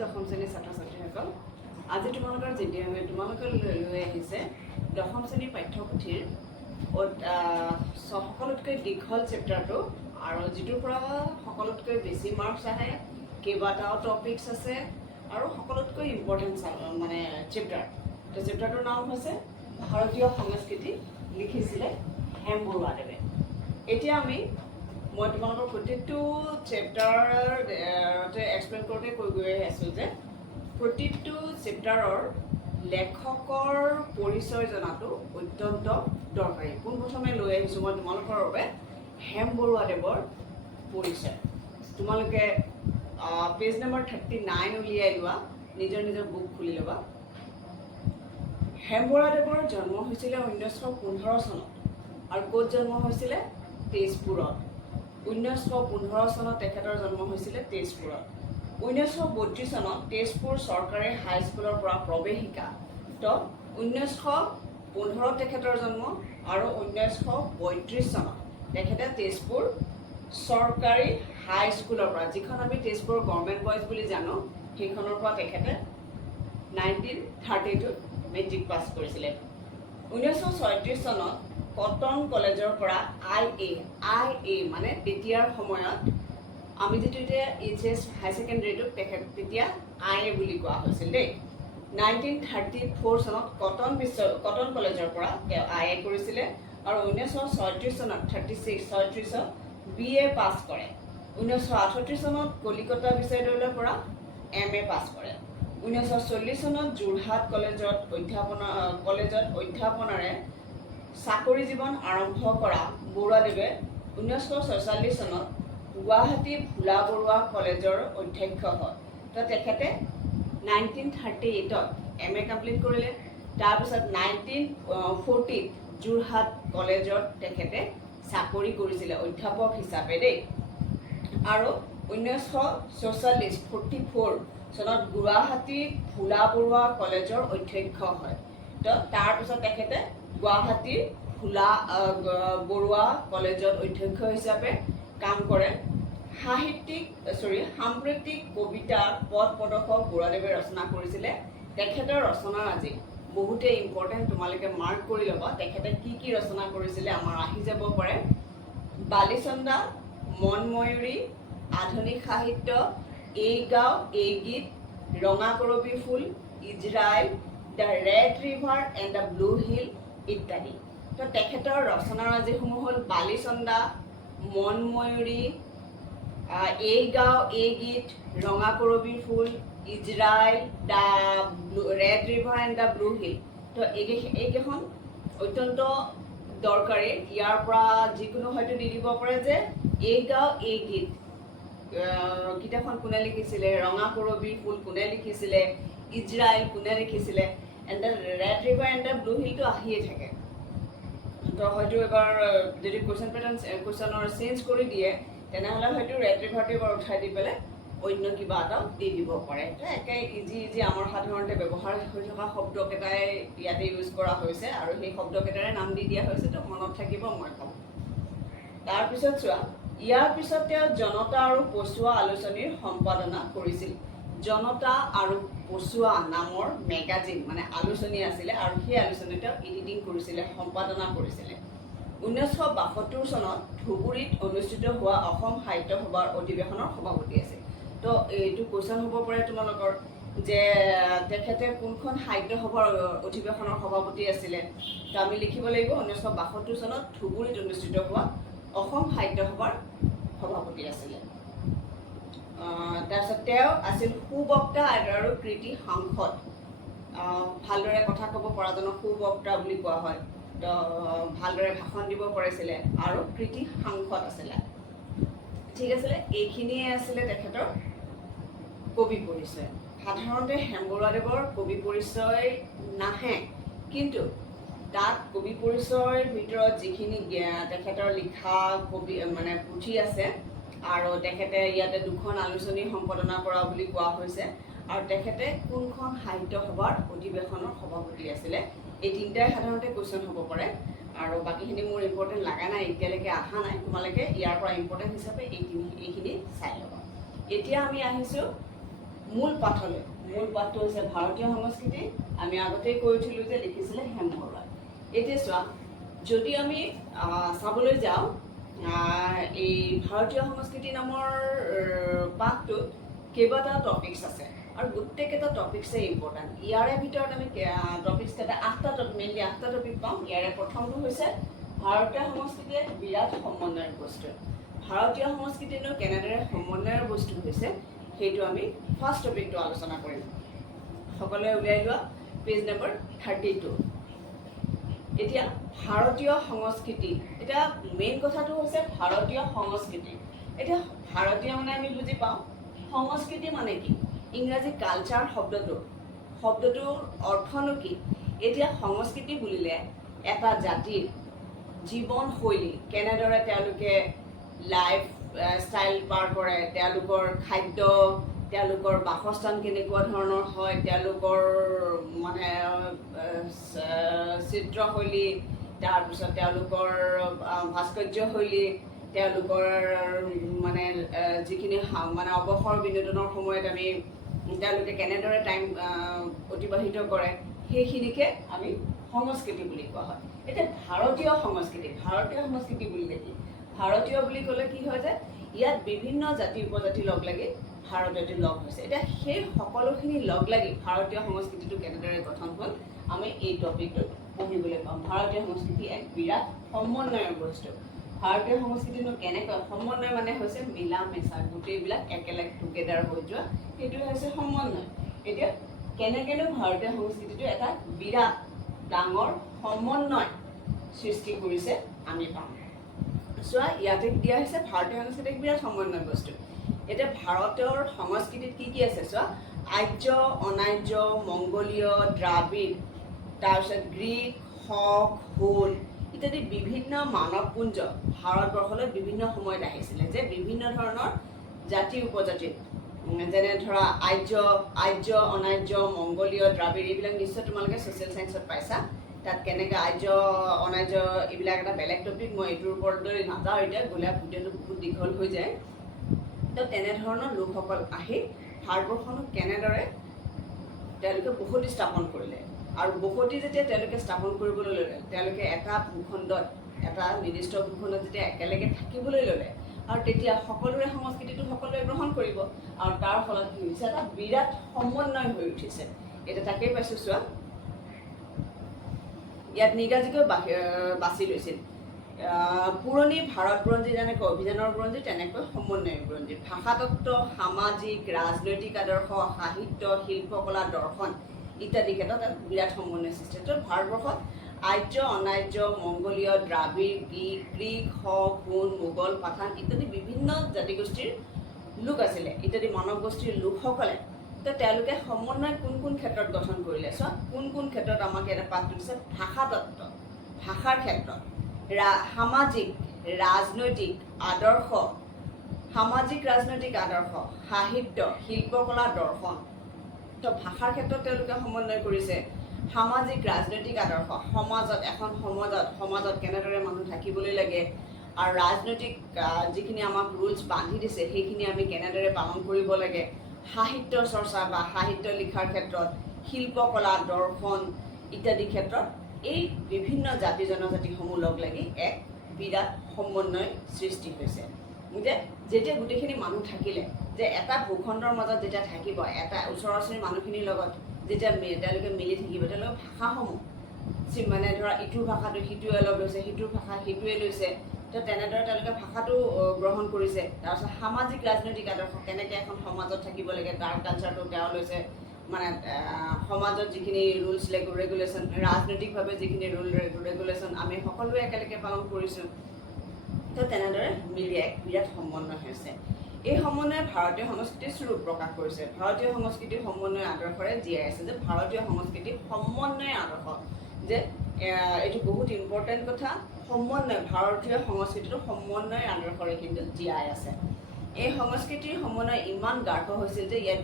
দশম শ্ৰেণীৰ ছাত্ৰ ছাত্ৰীসকল, আজি তোমালোকৰ যেতিয়া আমি তোমালোকে লৈ আহিছে দশম শ্ৰেণীৰ পাঠ্যপুথিৰ সকলোতকৈ দীঘল চেপ্টাৰটো আৰু যিটোৰ পৰা সকলোতকৈ বেছি মাৰ্কছ আহে, কেইবাটাও টপিকছ আছে আৰু সকলোতকৈ ইম্পৰ্টেণ্ট মানে চেপ্টাৰ। তো চেপ্টাৰটোৰ নাম হৈছে ভাৰতীয় সংস্কৃতি, লিখিছিলে হেম বৰুৱাদেৱে। এতিয়া মই তোমালোকৰ প্ৰত্যেকটো চেপ্টাৰতে এক্সপ্লেইন কৰোঁতে কৈ গৈ আছোঁ যে প্ৰতিটো চেপ্টাৰৰ লেখকৰ পৰিচয় জনাটো অত্যন্ত দৰকাৰী। পোনপ্ৰথমে লৈ আহিছোঁ মই তোমালোকৰ বাবে হেম বৰুৱাদেৱৰ পৰিচয়। তোমালোকে পেজ নম্বৰ 39 উলিয়াই লোৱা, নিজৰ বুক খুলি ল'বা। হেম বৰুৱাদেৱৰ জন্ম হৈছিলে 1915 চনত আৰু ক'ত জন্ম হৈছিলে? তেজপুৰত। 1915 চনত তেখেতৰ জন্ম হৈছিলে তেজপুৰত। 1932 চনত তেজপুৰ চৰকাৰী হাইস্কুলৰ পৰা প্ৰৱেশিকা। তো 1915 তেখেতৰ জন্ম আৰু 1932 চনত তেখেতে তেজপুৰ চৰকাৰী হাইস্কুলৰ পৰা, যিখন আমি তেজপুৰ গভৰ্ণমেণ্ট বইজ বুলি জানো, সেইখনৰ পৰা তেখেতে 1932 মেট্ৰিক পাছ কৰিছিলে। 1936 চনত কটন কলেজৰ পৰা IA মানে তেতিয়াৰ সময়ত আমি যিটো এতিয়া HS হাই ছেকেণ্ডেৰীটোক তেতিয়া IA বুলি কোৱা হৈছিল দেই। 1934 চনত কটন কলেজৰ পৰা তেওঁ IA কৰিছিলে আৰু 1936 চনত 36ত BA পাছ কৰে। 1938 চনত কলিকতা বিশ্ববিদ্যালয়ৰ পৰা MA পাছ কৰে। 1940 চনত যোৰহাট কলেজত অধ্যাপনাৰে চাকৰি জীৱন আৰম্ভ কৰা বৰুৱাদেৱে 1946 চনত গুৱাহাটী ভোলা বৰুৱা কলেজৰ অধ্যক্ষ হয়। তো তেখেতে 1938ত MA কমপ্লিট কৰিলে। তাৰপিছত 1940ত যোৰহাট কলেজত তেখেতে চাকৰি কৰিছিলে অধ্যাপক হিচাপে দেই। আৰু 1944 চনত গুৱাহাটী ভোলা বৰুৱা কলেজৰ অধ্যক্ষ হয়। তো তাৰপিছত তেখেতে গুৱাহাটী ভোলা বৰুৱা কলেজত অধ্যক্ষ হিচাপে কাম কৰে। সাম্প্ৰতিক কবিতাৰ পথ প্ৰদৰ্শক বৰুৱাদেৱে ৰচনা কৰিছিলে। তেখেতৰ ৰচনাৰাজি বহুতেই ইম্পৰ্টেণ্ট, তোমালোকে মাৰ্ক কৰি ল'বা। তেখেতে কি ৰচনা কৰিছিলে আমাৰ আহি যাব পাৰে: বালিচন্দা, মনময়ূৰী, আধুনিক সাহিত্য, এই গাঁও এই গীত, ৰঙা কৰবী ফুল, Israel, the red river and the blue hill ইত্যাদি। তো তেখেতৰ ৰচনাৰাজিসমূহ হ'ল বালিচন্দা, মনময়ূৰী, এই গাঁও এই গীত, ৰঙা কৰবী ফুল, Israel, the red river and the blue hill. তো এইকেইখন অত্যন্ত দৰকাৰী। ইয়াৰ পৰা যিকোনো হয়তো দি দিব পাৰে যে এই গাঁও এই গীত কিতাপখন কোনে লিখিছিলে, ৰঙা কৰবী ফুল কোনে লিখিছিলে, ইজৰাইল কোনে লিখিছিলে, and the red river and the blue হিলটো আহিয়ে থাকে। তো হয়তো এবাৰ যদি কুৱেশ্যনৰ চেঞ্জ কৰি দিয়ে তেনেহ'লে হয়তো ৰেড ৰিভাৰটো এবাৰ উঠাই দি পেলাই অন্য কিবা এটাও দি দিব পাৰে। তো একে ইজি আমাৰ সাধাৰণতে ব্যৱহাৰ হৈ থকা শব্দকেইটাই ইয়াতে ইউজ কৰা হৈছে আৰু সেই শব্দকেইটাৰে নাম দি দিয়া হৈছে। তো মনত থাকিব মই কওঁ। তাৰপিছত চোৱা, ইয়াৰ পিছত তেওঁ জনতা আৰু পচুৱা আলোচনীৰ সম্পাদনা কৰিছিল। জনতা আৰু পচুৱা নামৰ মেগাজিন মানে আলোচনী আছিলে আৰু সেই আলোচনী তেওঁ এডিটিং কৰিছিলে, সম্পাদনা কৰিছিলে। 1972 চনত ধুবুৰীত অনুষ্ঠিত হোৱা অসম সাহিত্য সভাৰ অধিৱেশনৰ সভাপতি আছিল। তো এইটো কুৱেশ্যন হ'ব পাৰে তোমালোকৰ যে তেখেতে কোনখন সাহিত্য সভাৰ অধিৱেশনৰ সভাপতি আছিলে। তো আমি লিখিব লাগিব 1972 চনত ধুবুৰীত অনুষ্ঠিত হোৱা অসম সাহিত্য সভাৰ সভাপতি আছিলে। তাৰপিছত তেওঁ আছিল সুবক্তা আৰু কৃতি সাংসদ। ভালদৰে কথা ক'ব পৰাজনক সুবক্তা বুলি কোৱা হয়। তো ভালদৰে ভাষণ দিব পাৰিছিলে আৰু কৃতি সাংসদ আছিলে। ঠিক আছিলে, এইখিনিয়ে আছিলে তেখেতৰ কবি পৰিচয়। সাধাৰণতে হেম বৰুৱাদেৱৰ কবি পৰিচয় নাহে, কিন্তু তাত কবি পৰিচয়ৰ ভিতৰত যিখিনি তেখেতৰ লিখা কবি মানে পুথি আছে আৰু তেখেতে ইয়াতে 2খন আলোচনী সম্পাদনা কৰা বুলি কোৱা হৈছে আৰু তেখেতে কোনখন সাহিত্য সভাৰ অধিৱেশনৰ সভাপতি আছিলে। এই তিনিটাই সাধাৰণতে কুৱেশ্যন হ'ব পাৰে আৰু বাকীখিনি মোৰ ইম্পৰ্টেণ্ট লগা নাই, এতিয়ালৈকে অহা নাই। তোমালোকে ইয়াৰ পৰা ইম্পৰ্টেণ্ট হিচাপে এইখিনি চাই ল'বা। এতিয়া আমি আহিছোঁ মূল পাঠলৈ। মূল পাঠটো হৈছে ভাৰতীয় সংস্কৃতি। আমি আগতেই কৈ উঠিলোঁ যে লিখিছিলে হেম বৰুৱা। এতিয়া চোৱা, যদি আমি চাবলৈ যাওঁ এই ভাৰতীয় সংস্কৃতি নামৰ পাঠটোত কেইবাটাও টপিকছ আছে আৰু গোটেইকেইটা টপিকছেই ইম্পৰ্টেণ্ট। ইয়াৰে ভিতৰত আমি টপিকছ কেইটা মেইনলি 8টা টপিক পাওঁ। ইয়াৰে প্ৰথমটো হৈছে ভাৰতীয় সংস্কৃতিয়ে বিৰাট সমন্বয়ৰ বস্তু। ভাৰতীয় সংস্কৃতিনো কেনেদৰে সমন্বয়ৰ বস্তু হৈছে সেইটো আমি ফাৰ্ষ্ট টপিকটো আলোচনা কৰিম। সকলোৱে উলিয়াই লোৱা পেজ নম্বৰ 32। এতিয়া ভাৰতীয় সংস্কৃতি, এতিয়া মেইন কথাটো হৈছে ভাৰতীয় সংস্কৃতি। এতিয়া ভাৰতীয় মানে আমি বুজি পাওঁ, সংস্কৃতি মানে কি? ইংৰাজী কালচাৰ শব্দটোৰ অৰ্থনো কি? এতিয়া সংস্কৃতি বুলিলে এটা জাতিৰ জীৱনশৈলী, কেনেদৰে তেওঁলোকে লাইফ ষ্টাইল পাৰ কৰে, তেওঁলোকৰ খাদ্য, তেওঁলোকৰ বাসস্থান কেনেকুৱা ধৰণৰ হয়, তেওঁলোকৰ মানে চিত্ৰশৈলী, তাৰপিছত তেওঁলোকৰ ভাস্কৰ্যশৈলী, তেওঁলোকৰ মানে যিখিনি মানে অৱসৰ বিনোদনৰ সময়ত আমি তেওঁলোকে কেনেদৰে টাইম অতিবাহিত কৰে, সেইখিনিকে আমি সংস্কৃতি বুলি কোৱা হয়। এতিয়া ভাৰতীয় সংস্কৃতি বুলিলে কি? ভাৰতীয় বুলি ক'লে কি হয় যে ইয়াত বিভিন্ন জাতি উপজাতি লগ লাগি ভাৰত এটি লগ হৈছে। এতিয়া সেই সকলোখিনি লগ লাগি ভাৰতীয় সংস্কৃতিটো কেনেদৰে গঠন হ'ল আমি এই টপিকটোত পঢ়িবলৈ পাম। ভাৰতীয় সংস্কৃতি এক বিৰাট সমন্বয়ৰ বস্তু। ভাৰতীয় সংস্কৃতিনো কেনেকৈ? সমন্বয় মানে হৈছে মিলা মেচা, গোটেইবিলাক একেলগে টুগেডাৰ হৈ যোৱা, সেইটোৱে হৈছে সমন্বয়। এতিয়া কেনেকৈনো ভাৰতীয় সংস্কৃতিটো এটা বিৰাট ডাঙৰ সমন্বয় সৃষ্টি কৰিছে আমি পাম। চোৱা, ইয়াতে দিয়া হৈছে ভাৰতীয় সংস্কৃতি এক বিৰাট সমন্বয় বস্তু। এতিয়া ভাৰতৰ সংস্কৃতিত কি কি আছে চোৱা, আৰ্য, অনাৰ্য, মংগোলীয়, দ্ৰাবিড়, তাৰপিছত গ্ৰীক, শক, হুল ইত্যাদি বিভিন্ন মানৱপুঞ্জ ভাৰতবৰ্ষলৈ বিভিন্ন সময়ত আহিছিলে, যে বিভিন্ন ধৰণৰ জাতি উপজাতি, যেনে ধৰা আৰ্য, অনাৰ্য, মংগোলীয়, দ্ৰাবিড়, এইবিলাক নিশ্চয় তোমালোকে ছ'চিয়েল ছায়েন্সত পাইছা। তাত কেনেকৈ আৰ্য অনাৰ্য এইবিলাক এটা বেলেগ টপিক, মই এইটোৰ ওপৰলৈ নাযাওঁ এতিয়া, গ'লে ভিডিঅ'টো বহুত দীঘল হৈ যায়। তো তেনেধৰণৰ লোকসকল আহি ভাৰতবৰ্ষখনক কেনেদৰে তেওঁলোকে বসতি স্থাপন কৰিলে, আৰু বসতি যেতিয়া তেওঁলোকে স্থাপন কৰিবলৈ ল'লে, তেওঁলোকে এটা ভূখণ্ডত, এটা নিৰ্দিষ্ট ভূখণ্ডত যেতিয়া একেলগে থাকিবলৈ ল'লে, আৰু তেতিয়া সকলোৰে সংস্কৃতিটো সকলোৱে গ্ৰহণ কৰিব, আৰু তাৰ ফলত কি হৈছে, এটা বিৰাট সমন্বয় হৈ উঠিছে। এতিয়া তাকেই পাইছোঁ চোৱা, ইয়াত নিগাজিকৈ বাছি লৈছিল। পুৰণি ভাৰত বুৰঞ্জী যেনেকৈ অভিযানৰ বুৰঞ্জী, তেনেকৈ সমন্বয়ৰ বুৰঞ্জী। ভাষাতত্ত্ব, সামাজিক, ৰাজনৈতিক আদৰ্শ, সাহিত্য, শিল্পকলা, দৰ্শন ইত্যাদি ক্ষেত্ৰত এক বিৰাট সমন্বয় সৃষ্টি হৈছে। ভাৰতবৰ্ষত আৰ্য, অনাৰ্য, মংগোলীয়, দ্ৰাবিড়, গ্ৰীক, শক, হুন, মোগল, পাঠান ইত্যাদি বিভিন্ন জাতিগোষ্ঠীৰ লোক আছিলে, ইত্যাদি মানৱ গোষ্ঠীৰ লোকসকলে। তো তেওঁলোকে সমন্বয় কোন কোন ক্ষেত্ৰত গঠন কৰিলে চোৱা, কোন ক্ষেত্ৰত আমাক এটা পাঠটো দিছে। ভাষাতত্ত্ব, ভাষাৰ ক্ষেত্ৰত, সামাজিক ৰাজনৈতিক আদৰ্শ, সাহিত্য, শিল্পকলা, দৰ্শন। তো ভাষাৰ ক্ষেত্ৰত তেওঁলোকে সমন্বয় কৰিছে। সামাজিক ৰাজনৈতিক আদৰ্শ, সমাজত কেনেদৰে মানুহ থাকিবলৈ লাগে, আৰু ৰাজনৈতিক যিখিনি আমাক ৰুলছ বান্ধি দিছে সেইখিনি আমি কেনেদৰে পালন কৰিব লাগে। সাহিত্য চৰ্চা বা সাহিত্য লিখাৰ ক্ষেত্ৰত, শিল্পকলা, দৰ্শন ইত্যাদি ক্ষেত্ৰত এই বিভিন্ন জাতি জনজাতিসমূহ লগ লাগি এক বিৰাট সমন্বয় সৃষ্টি হৈছে। যেতিয়া গোটেইখিনি মানুহ থাকিলে, যে এটা ভূখণ্ডৰ মাজত যেতিয়া থাকিব, এটা ওচৰা ওচৰি মানুহখিনিৰ লগত যেতিয়া তেওঁলোকে মিলি থাকিব, তেওঁলোকৰ ভাষাসমূহ মানে ধৰা ইটোৰ ভাষাটো সিটোৱে অলপ লৈছে, সিটোৰ ভাষা সিটোৱে লৈছে, তো তেনেদৰে তেওঁলোকে ভাষাটো গ্ৰহণ কৰিছে। তাৰপিছত সামাজিক ৰাজনৈতিক আদৰ্শ, কেনেকৈ এখন সমাজত থাকিব লাগে তাৰ কালচাৰটো তেওঁ লৈছে, মানে সমাজত যিখিনি ৰুলছ ৰেগুলেশ্যন, ৰাজনৈতিকভাৱে যিখিনি ৰুল ৰেগুলেশ্যন আমি সকলোৱে একেলগে পালন কৰিছোঁ। তো তেনেদৰে মিলি এক বিৰাট সমন্বয় হৈছে। এই সমন্বয়ে ভাৰতীয় সংস্কৃতিৰ স্বৰূপ প্ৰকাশ কৰিছে। ভাৰতীয় সংস্কৃতিৰ সমন্বয় আদৰ্শৰে জীয়াই আছে, যে ভাৰতীয় সংস্কৃতিৰ সমন্বয় আদৰ্শ, যে এইটো বহুত ইম্পৰ্টেণ্ট কথা। সমন্বয়, ভাৰতীয় সংস্কৃতিটো সমন্বয় আদৰ্শৰে কিন্তু জীয়াই আছে। এই সংস্কৃতিৰ সমন্বয় ইমান গাঢ় হৈছিল যে ইয়াত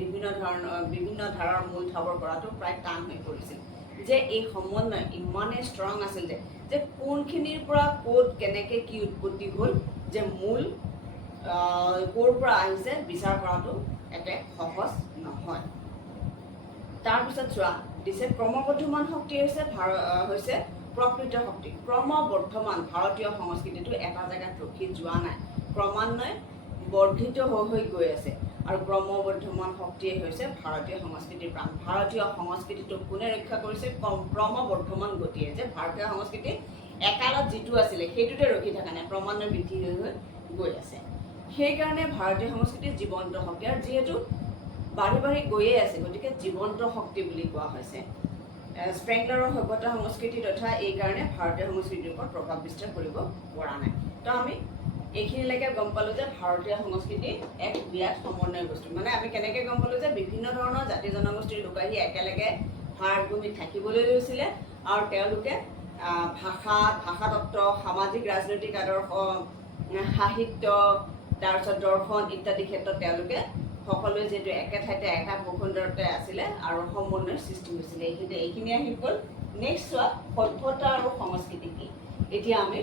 বিভিন্ন ধাৰাৰ মূল ঠাৱৰ কৰাটো প্ৰায় টান হৈ পৰিছিল। যে এই সমন্বয় ইমানেই ষ্ট্ৰং আছিল যে কোনখিনিৰ পৰা ক'ত কেনেকৈ কি উৎপত্তি হ'ল, যে মূল ক'ৰ পৰা আহিছে বিচাৰ কৰাটো একে সহজ নহয়। নহয়। তাৰপিছত চোৱা দিছে ক্ৰমবৰ্ধমান শক্তি হৈছে প্ৰকৃত শক্তি। ক্ৰমবৰ্ধমান ভাৰতীয় সংস্কৃতিটো এটা জেগাত ৰখি যোৱা নাই, ক্ৰমান্বয়ে বৰ্ধিত হৈ গৈ আছে। আৰু ক্ৰমবৰ্ধমান শক্তিয়ে হৈছে ভাৰতীয় সংস্কৃতিৰ প্ৰাণ। ভাৰতীয় সংস্কৃতিটোক কোনে ৰক্ষা কৰিছে? ক্ৰমবৰ্ধমান গতিয়ে, যে ভাৰতীয় সংস্কৃতি একালত যিটো আছিলে সেইটোতে ৰখি থকা নাই, ক্ৰমান্বয়ে বৃদ্ধি হৈ গৈ আছে। সেইকাৰণে ভাৰতীয় সংস্কৃতিৰ জীৱন্ত শক্তি, আৰু যিহেতু বাঢ়ি বাঢ়ি গৈয়ে আছে গতিকে জীৱন্ত শক্তি বুলি কোৱা হৈছে। স্প্ৰেংলাৰৰ সভ্যতা সংস্কৃতি তথা এইকাৰণে ভাৰতীয় সংস্কৃতিৰ ওপৰত প্ৰভাৱ বিস্তাৰ কৰিব পৰা নাই। তো আমি এইখিনিলৈকে গম পালোঁ যে ভাৰতীয় সংস্কৃতি এক বিৰাট সমন্বয় বস্তু। মানে আমি কেনেকৈ গম পালোঁ যে বিভিন্ন ধৰণৰ জাতি জনগোষ্ঠীৰ লোক আহি একেলগে ভাৰতভূমিত থাকিবলৈ লৈছিলে, আৰু তেওঁলোকে ভাষাতত্ত্ব, সামাজিক ৰাজনৈতিক আদৰ্শ, সাহিত্য, তাৰপিছত দৰ্শন ইত্যাদি ক্ষেত্ৰত তেওঁলোকে সকলোৱে যিহেতু একে ঠাইতে এটা ভূখণ্ডতে আছিলে আৰু সমন্বয়ৰ সৃষ্টি হৈছিলে। এইখিনি আহি গ'ল। নেক্সট চোৱা সভ্যতা আৰু সংস্কৃতি কি। এতিয়া আমি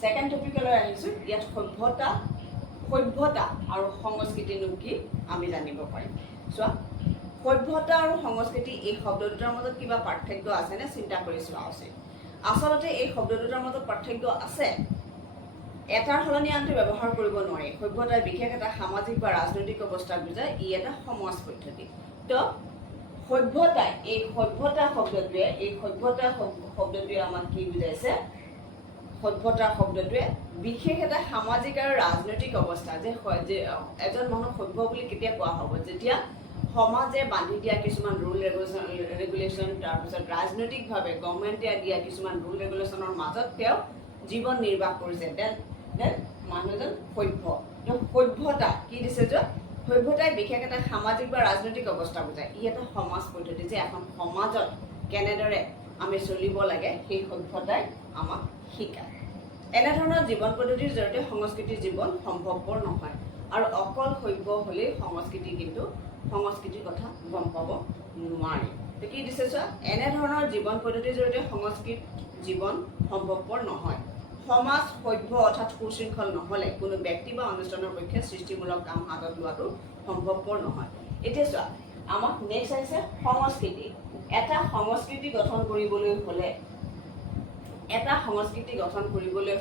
ছেকেণ্ড টপিকলৈ আহিছোঁ। ইয়াত সভ্যতা আৰু সংস্কৃতিনো কি আমি জানিব পাৰিম। চোৱা সভ্যতা আৰু সংস্কৃতি এই শব্দ দুটাৰ মাজত কিবা পাৰ্থক্য আছেনে চিন্তা কৰি চোৱা উচিত। আচলতে এই শব্দ দুটাৰ মাজত পাৰ্থক্য আছে, এটাৰ সলনি আনটো ব্যৱহাৰ কৰিব নোৱাৰি। সভ্যতাই বিশেষ এটা সামাজিক বা ৰাজনৈতিক অৱস্থাক বুজায়, ই এটা সমাজ পদ্ধতি। তো এই সভ্যতা শব্দটোৱে আমাক কি বুজাইছে? সভ্যতা শব্দটোৱে বিশেষ এটা সামাজিক আৰু ৰাজনৈতিক অৱস্থা, যে এজন মানুহ সভ্য বুলি কেতিয়া কোৱা হ'ব? যেতিয়া সমাজে বান্ধি দিয়া কিছুমান ৰুল ৰেগুলেশ্যন, তাৰপিছত ৰাজনৈতিকভাৱে গভৰ্ণমেণ্টে দিয়া কিছুমান ৰুল ৰেগুলেশ্যনৰ মাজত তেওঁ জীৱন নিৰ্বাহ কৰিছে, দেন মানুহ এজন সভ্য। সভ্যতা কি দিছে? যে সভ্যতাই বিশেষ এটা সামাজিক বা ৰাজনৈতিক অৱস্থা বুজায়, ই এটা সমাজ পদ্ধতি, যে এখন সমাজত কেনেদৰে আমি চলিব লাগে সেই সভ্যতাই আমাক শিকায়। এনেধৰণৰ জীৱন পদ্ধতিৰ জৰিয়তে সংস্কৃতিৰ জীৱন সম্ভৱপৰ নহয়, আৰু অকল সভ্য হ'লেই সংস্কৃতিৰ কথা গম পাব নোৱাৰি। তো কি দিছে চোৱা, এনেধৰণৰ জীৱন পদ্ধতিৰ জৰিয়তে সংস্কৃত জীৱন সম্ভৱপৰ নহয়। সমাজ সভ্য অৰ্থাৎ সুশৃংখল নহ'লে কোনো ব্যক্তি বা অনুষ্ঠানৰ পক্ষে সৃষ্টিমূলক কাম হাতত লোৱাটো সম্ভৱপৰ নহয়। এতিয়া চোৱা আমাক নেক্সট আহিছে সংস্কৃতি। এটা সংস্কৃতি গঠন কৰিবলৈ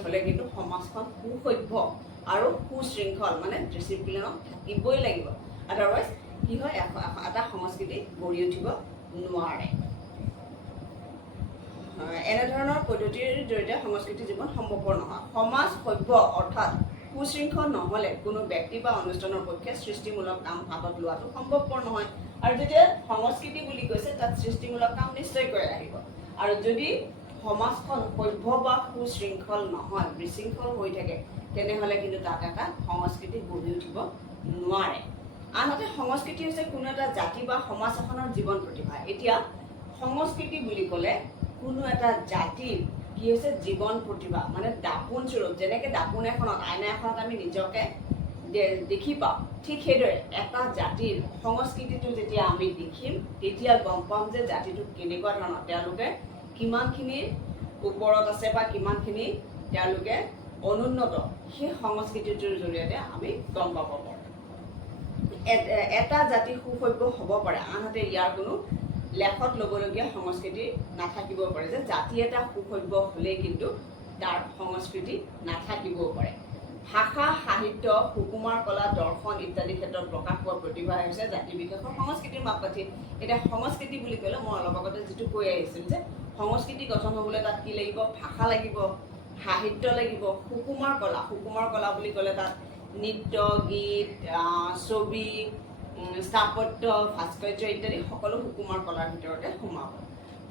হ'লে কিন্তু সমাজখন সুসভ্য আৰু সুশৃংখল, মানে ডিচিপ্লিনত থাকিবই লাগিব। আদাৰৱাইজ কি হয়, এটা সংস্কৃতি গঢ়ি উঠিব নোৱাৰে। এনেধৰণৰ পদ্ধতিৰ জৰিয়তে সংস্কৃতি জীৱন সম্ভৱপৰ নহয়। সমাজ সভ্য অৰ্থাৎ সুশৃংখল নহ'লে কোনো ব্যক্তি বা অনুষ্ঠানৰ পক্ষে সৃষ্টিমূলক কাম হাতত লোৱাটো সম্ভৱপৰ নহয়। আৰু যেতিয়া সংস্কৃতি বুলি কৈছে তাত সৃষ্টিমূলক কাম নিশ্চয়কৈ আহিব। আৰু যদি সমাজখন সভ্য বা সুশৃংখল নহয়, বিশৃংখল হৈ থাকে, তেনেহ'লে কিন্তু তাত এটা সংস্কৃতি গঢ়ি উঠিব নোৱাৰে। আনহাতে সংস্কৃতি হৈছে কোনো এটা জাতি বা সমাজ এখনৰ জীৱন প্ৰতিভা। এতিয়া সংস্কৃতি বুলি ক'লে কোনো এটা জাতিৰ কি হৈছে জীৱন প্ৰতিভা, মানে দাপোন স্বৰূপ। যেনেকৈ দাপোন এখনত, আইনা এখনত আমি নিজকে দেখি পাওঁ, ঠিক সেইদৰে এটা জাতিৰ সংস্কৃতিটো যেতিয়া আমি দেখিম তেতিয়া গম পাম যে জাতিটো কেনেকুৱা ধৰণৰ, তেওঁলোকে কিমানখিনি ওপৰত আছে বা কিমানখিনি তেওঁলোকে অনুন্নত, সেই সংস্কৃতিটোৰ জৰিয়তে আমি গম পাব পাৰোঁ। এটা জাতি সুসভ্য হ'ব পাৰে, আনহাতে ইয়াৰ কোনো লেখত ল'বলগীয়া সংস্কৃতি নাথাকিব পাৰে, যে জাতি এটা সুসভ্য হ'লেই কিন্তু তাৰ সংস্কৃতি নাথাকিবও পাৰে। ভাষা, সাহিত্য, সুকুমাৰ কলা, দৰ্শন ইত্যাদি ক্ষেত্ৰত প্ৰকাশ পোৱা প্ৰতিভা হৈছে জাতি বিশেষৰ সংস্কৃতিৰ মাপকাঠি। এতিয়া সংস্কৃতি বুলি ক'লে মই অলপ আগতে যিটো কৈ আহিছিলোঁ যে সংস্কৃতি গঠন হ'বলৈ তাত কি লাগিব? ভাষা লাগিব, সাহিত্য লাগিব, সুকুমাৰ কলা বুলি ক'লে তাত নৃত্য, গীত, ছবি, স্থাপত্য, ভাস্কৰ্য ইত্যাদি সকলো সুকুমাৰ কলাৰ ভিতৰতে সোমাব।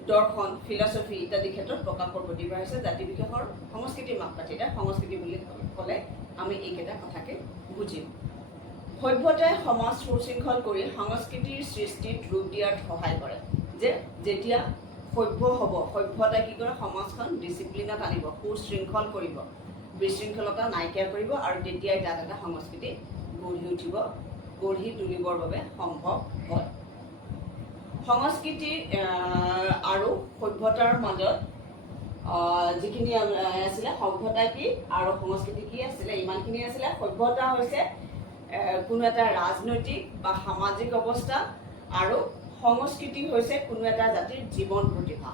দৰ্শন, ফিলচফি ইত্যাদি ক্ষেত্ৰত প্ৰকাশৰ প্ৰতিভা হৈছে জাতি বিশেষৰ সংস্কৃতিৰ মাপকাঠি। এতিয়া সংস্কৃতি বুলি ক'লে আমি এইকেইটা কথাকে বুজিম। সভ্যতাই সমাজ সুশৃংখল কৰি সংস্কৃতিৰ সৃষ্টিত ৰূপ দিয়াত সহায় কৰে। যে যেতিয়া সভ্য হ'ব, সভ্যতাই কি কৰে? সমাজখন ডিচিপ্লিনত আনিব, সুশৃংখল কৰিব, বিশৃংখলতা নাইকিয়া কৰিব, আৰু তেতিয়াই তাত এটা সংস্কৃতি গঢ়ি তুলিবৰ বাবে সম্ভৱ হয়। সংস্কৃতি আৰু সভ্যতাৰ মাজত যিখিনি আছিলে, সভ্যতা কি আৰু সংস্কৃতি কি আছিলে, ইমানখিনি আছিলে। সভ্যতা হৈছে কোনো এটা ৰাজনৈতিক বা সামাজিক অৱস্থা আৰু সংস্কৃতি হৈছে কোনো এটা জাতিৰ জীৱন প্ৰতিভা।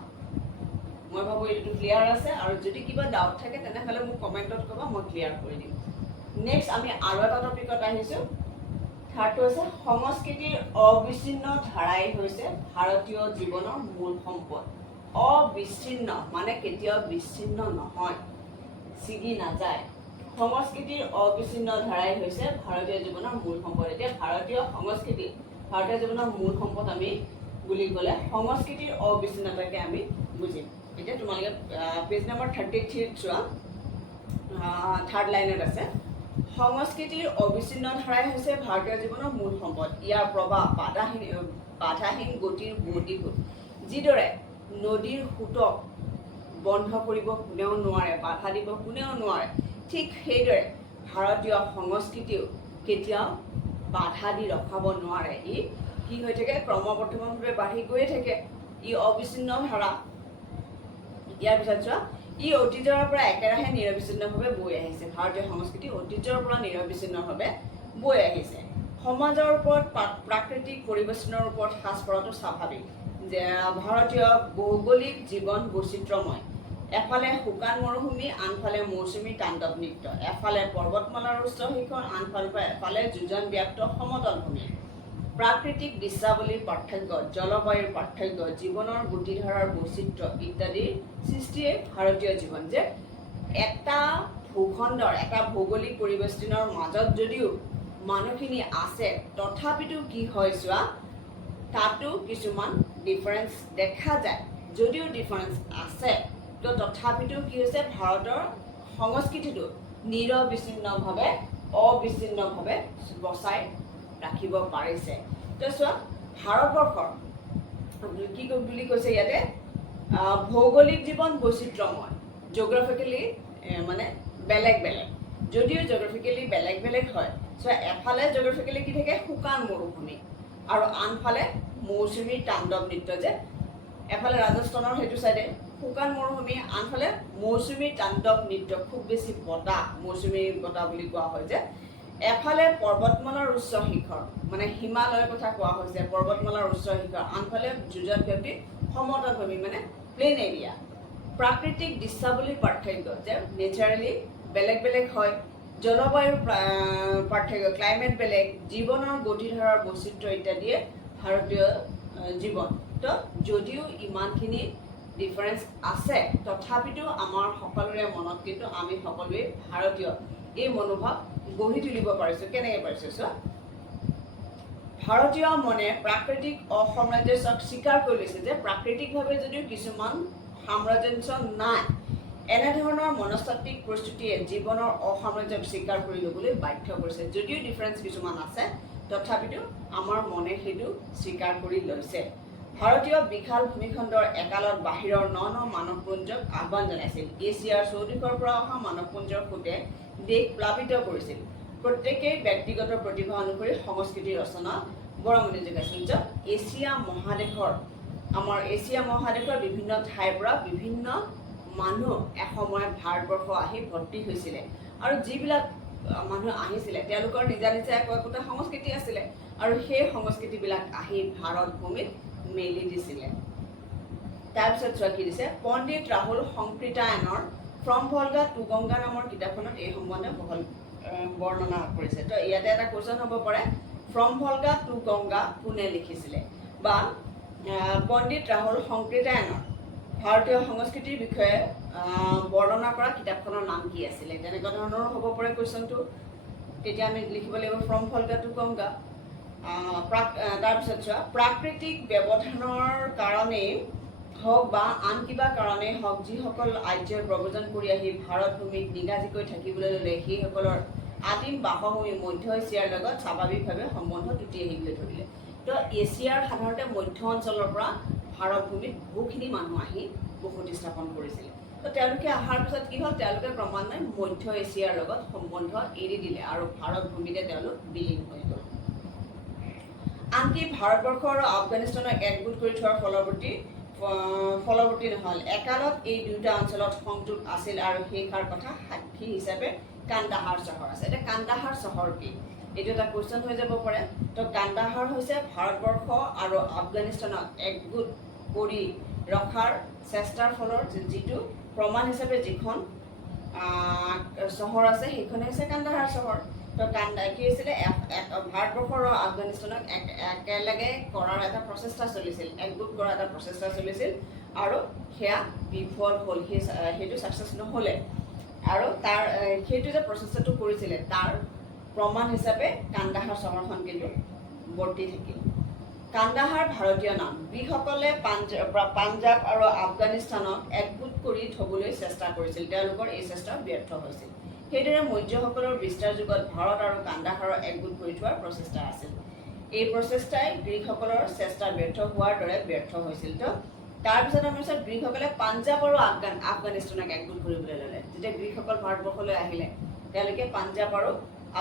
মই ভাবোঁ এইটো ক্লিয়াৰ আছে, আৰু যদি কিবা ডাউট থাকে তেনেহ'লে মোক কমেণ্টত ক'বা, মই ক্লিয়াৰ কৰি দিম। নেক্সট আমি আৰু এটা টপিকত আহিছোঁ। থাৰ্ডটো হৈছে সংস্কৃতিৰ অবিচ্ছিন্ন ধাৰাই হৈছে ভাৰতীয় জীৱনৰ মূল সম্পদ। অবিচ্ছিন্ন মানে কেতিয়াও বিচ্ছিন্ন নহয়, ছিগি নাযায়। সংস্কৃতিৰ অবিচ্ছিন্ন ধাৰাই হৈছে ভাৰতীয় জীৱনৰ মূল সম্পদ। এতিয়া ভাৰতীয় সংস্কৃতি, ভাৰতীয় জীৱনৰ মূল সম্পদ আমি বুলি ক'লে সংস্কৃতিৰ অবিচ্ছিন্নতাকে আমি বুজিম। এতিয়া তোমালোকে পেজ নম্বৰ 33 চোৱা, থাৰ্ড লাইনত আছে, সংস্কৃতিৰ অবিচ্ছিন্ন ধাৰাই হৈছে ভাৰতীয় জীৱনৰ মূল সম্পদ। ইয়াৰ প্ৰভাৱ বাধাহীন গতিৰ বুৱতী, যিদৰে নদীৰ সোঁতক বন্ধ কৰিব কোনেও নোৱাৰে, বাধা দিব কোনেও নোৱাৰে, ঠিক সেইদৰে ভাৰতীয় সংস্কৃতিও কেতিয়াও বাধা দি ৰখাব নোৱাৰে। ই কি হৈ থাকে, ক্ৰমবৰ্ধমানভাৱে বাঢ়ি গৈয়ে থাকে। ই অবিচ্ছিন্ন ধাৰা। ইয়াৰ পিছত চোৱা, ই ঐতিহ্যৰ পৰা একেৰাহে নিৰবিচ্ছিন্নভাৱে বৈ আহিছে। ভাৰতীয় সংস্কৃতি ঐতিহ্যৰ পৰা নিৰবিচ্ছিন্নভাৱে বৈ আহিছে। সমাজৰ ওপৰত প্ৰাকৃতিক পৰিৱেশনৰ ওপৰত সাজ পৰাটো স্বাভাৱিক। যে ভাৰতীয় ভৌগোলিক জীৱন বৈচিত্ৰ্যময়। এফালে শুকান মৰুভূমি, আনফালে মৌচুমী তাণ্ডৱ নৃত্য। এফালে পৰ্বতমালাৰ উচ্চ শিখৰ, এফালে যোজনব্যাপ্ত সমতল ভূমি। প্ৰাকৃতিক দৃশ্যাৱলীৰ পাৰ্থক্য, জলবায়ুৰ পাৰ্থক্য, জীৱনৰ গতিধাৰাৰ বৈচিত্ৰ্য ইত্যাদিৰ সৃষ্টিয়ে ভাৰতীয় জীৱন। যে এটা ভূখণ্ডৰ, এটা ভৌগোলিক পৰিৱেষ্টনৰ মাজত যদিও মানুহখিনি আছে, তথাপিতো কি হয় চোৱা, তাতো কিছুমান ডিফাৰেঞ্চ দেখা যায়। যদিও ডিফাৰেঞ্চ আছে, তো তথাপিতো কি হৈছে, ভাৰতৰ সংস্কৃতিটো নিৰবিচ্ছিন্নভাৱে অবিচ্ছিন্নভাৱে বচাই ৰাখিব পাৰিছে। তো চোৱা, ভাৰতবৰ্ষৰ কি বুলি কৈছে ইয়াতে, ভৌগোলিক জীৱন বৈচিত্ৰ্যময়, জিঅ'গ্ৰাফিকেলি মানে বেলেগ বেলেগ। যদিও জিঅ'গ্ৰাফিকেলি বেলেগ বেলেগ হয়, চোৱা এফালে জিঅ'গ্ৰাফিকেলি কি থাকে, শুকান মৰুভূমি, আৰু আনফালে মৌচুমী তাণ্ডৱ নৃত্য। যে এফালে ৰাজস্থানৰ সেইটো চাইডে শুকান মৰুভূমি, আনফালে মৌচুমী তাণ্ডৱ নৃত্য, খুব বেছি বতাহ, মৌচুমী বতাহ বুলি কোৱা হয়। যে এফালে পৰ্বতমালাৰ উচ্চ শিখৰ, মানে হিমালয়ৰ কথা কোৱা হৈছে, পৰ্বতমালাৰ উচ্চ শিখৰ, আনফালে যোজনব্যাপ্তি সমতল ভূমি, মানে প্লেইন এৰিয়া। প্ৰাকৃতিক দৃশ্যাৱলীৰ পাৰ্থক্য, যে নেচাৰেলি বেলেগ বেলেগ হয়। জলবায়ুৰ পাৰ্থক্য, ক্লাইমেট বেলেগ, জীৱনৰ গতিধাৰাৰ বৈচিত্ৰ্য ইত্যাদিয়ে ভাৰতীয় জীৱন। তো যদিও ইমানখিনি ডিফাৰেঞ্চ আছে, তথাপিতো আমাৰ সকলোৰে মনত কিন্তু আমি সকলোৱে ভাৰতীয় এই মনোভাৱ গঢ়ি তুলিব পাৰিছোঁ। কেনেকৈ পাৰিছোঁ চোৱা, ভাৰতীয় মনে প্ৰাকৃতিক অসামঞ্জস্যক স্বীকাৰ কৰি লৈছে। যে প্ৰাকৃতিকভাৱে যদিও কিছুমান সামঞ্জস্য নাই, এনেধৰণৰ মনস্তাত্ত্বিক পৰিস্থিতিয়ে জীৱনৰ অসামঞ্জস্যক স্বীকাৰ কৰি ল'বলৈ বাধ্য কৰিছে। যদিও ডিফাৰেঞ্চ কিছুমান আছে, তথাপিতো আমাৰ মনে সেইটো স্বীকাৰ কৰি লৈছে। ভাৰতীয় বিশাল ভূমিখণ্ডৰ একালত বাহিৰৰ ন মানৱপুঞ্জক আহ্বান জনাইছিল। এছিয়াৰ চৌদিশৰ পৰা অহা মানৱপুঞ্জৰ সৈতে দেশ প্লাবিত কৰিছিল। প্ৰত্যেকেই ব্যক্তিগত প্ৰতিভা অনুসৰি সংস্কৃতি ৰচনা বৰঙণি যোগাইছিল। যে আমাৰ এছিয়া মহাদেশৰ বিভিন্ন ঠাইৰ পৰা বিভিন্ন মানুহ এসময়ত ভাৰতবৰ্ষ আহি ভৰ্তি হৈছিলে, আৰু যিবিলাক মানুহ আহিছিলে তেওঁলোকৰ নিজা নিজা একোটা সংস্কৃতি আছিলে, আৰু সেই সংস্কৃতিবিলাক আহি ভাৰত ভূমিত মেলি দিছিলে। তাৰপিছত চোৱা কি দিছে, পণ্ডিত ৰাহুল সংকৃতায়নৰ ফ্ৰম ভলগা টু গংগা নামৰ কিতাপখনত এই সম্বন্ধে বহল বৰ্ণনা কৰিছে। তো ইয়াতে এটা কুৱেশ্যন হ'ব পাৰে, ফ্ৰম ভলগা টু গংগা কোনে লিখিছিলে, বা পণ্ডিত ৰাহুল সংকৃতায়নৰ ভাৰতীয় সংস্কৃতিৰ বিষয়ে বৰ্ণনা কৰা কিতাপখনৰ নাম কি আছিলে। তেনেকুৱা ধৰণৰো হ'ব পাৰে কুৱেশ্যনটো। তেতিয়া আমি লিখিব লাগিব ফ্ৰম ভলগা টু গংগা। তাৰপিছত চোৱা, প্ৰাকৃতিক ব্যৱধানৰ কাৰণেই হওক বা আন কিবা কাৰণেই হওক, যিসকল আৰ্যই প্ৰব্ৰজন কৰি আহি ভাৰত ভূমিত নিগাজিকৈ থাকিবলৈ ল'লে, সেইসকলৰ আদিম বাসভূমি মধ্য এছিয়াৰ লগত স্বাভাৱিকভাৱে সম্বন্ধ টুটি আহিবলৈ ধৰিলে। তো এছিয়াৰ সাধাৰণতে মধ্য অঞ্চলৰ পৰা ভাৰত ভূমিত বহুখিনি মানুহ আহি বসতি স্থাপন কৰিছিলে। তো তেওঁলোকে অহাৰ পিছত কি হ'ল, তেওঁলোকে ক্ৰমান্বয়ে মধ্য এছিয়াৰ লগত সম্বন্ধ এৰি দিলে, আৰু ভাৰত ভূমিতে তেওঁলোক বিলীন হৈ গ'ল। আনকি ভাৰতবৰ্ষ আৰু আফগানিস্তানক একগোট কৰি থোৱাৰ ফলৱৰ্তী নহ'ল। একালত এই দুয়োটা অঞ্চলত সংযোগ আছিল, আৰু সেইষাৰ কথা সাক্ষী হিচাপে কান্দাহাৰ চহৰ আছে। এতিয়া কান্দাহাৰ চহৰ কি? এইটো এটা কুৱেশ্যন হৈ যাব পাৰে। তো কান্দাহাৰ হৈছে ভাৰতবৰ্ষ আৰু আফগানিস্তানক একগোট কৰি ৰখাৰ চেষ্টাৰ ফলৰ যিটো প্ৰমাণ হিচাপে যিখন চহৰ আছে সেইখনে হৈছে কান্দাহাৰ চহৰ। তো কি হৈছিলে ভাৰতবৰ্ষ আৰু আফগানিস্তানক একেলগে কৰাৰ এটা প্ৰচেষ্টা চলিছিল, একগোট কৰাৰ এটা প্ৰচেষ্টা চলিছিল আৰু সেয়া বিফল হ'ল, সেইটো ছাকচেছ নহ'লে। আৰু তাৰ সেইটো যে প্ৰচেষ্টাটো কৰিছিলে তাৰ প্ৰমাণ হিচাপে কান্দাহাৰ চহৰখন কিন্তু বৰ্তি থাকিল। কান্দাহাৰ ভাৰতীয় নাম। গ্ৰীকসকলে পাঞ্জাৱ আৰু আফগানিস্তানক একগোট কৰি থ'বলৈ চেষ্টা কৰিছিল, তেওঁলোকৰ এই চেষ্টা ব্যৰ্থ হৈছিল। সেইদৰে মৌৰ্যসকলৰ বিস্তাৰ যুগত ভাৰত আৰু কান্দাহাৰক একগোট কৰি থোৱাৰ প্ৰচেষ্টা আছিল। এই প্ৰচেষ্টাই গ্ৰীকসকলৰ চেষ্টা ব্যৰ্থ হোৱাৰ দৰে ব্যৰ্থ হৈছিল। তো তাৰপিছত আমি চাওঁ গ্ৰীকসকলে পাঞ্জাৱ আৰু আফগানিস্তানক একগোট কৰিবলৈ ল'লে। যেতিয়া গ্ৰীকসকল ভাৰতবৰ্ষলৈ আহিলে তেওঁলোকে পাঞ্জাৱ আৰু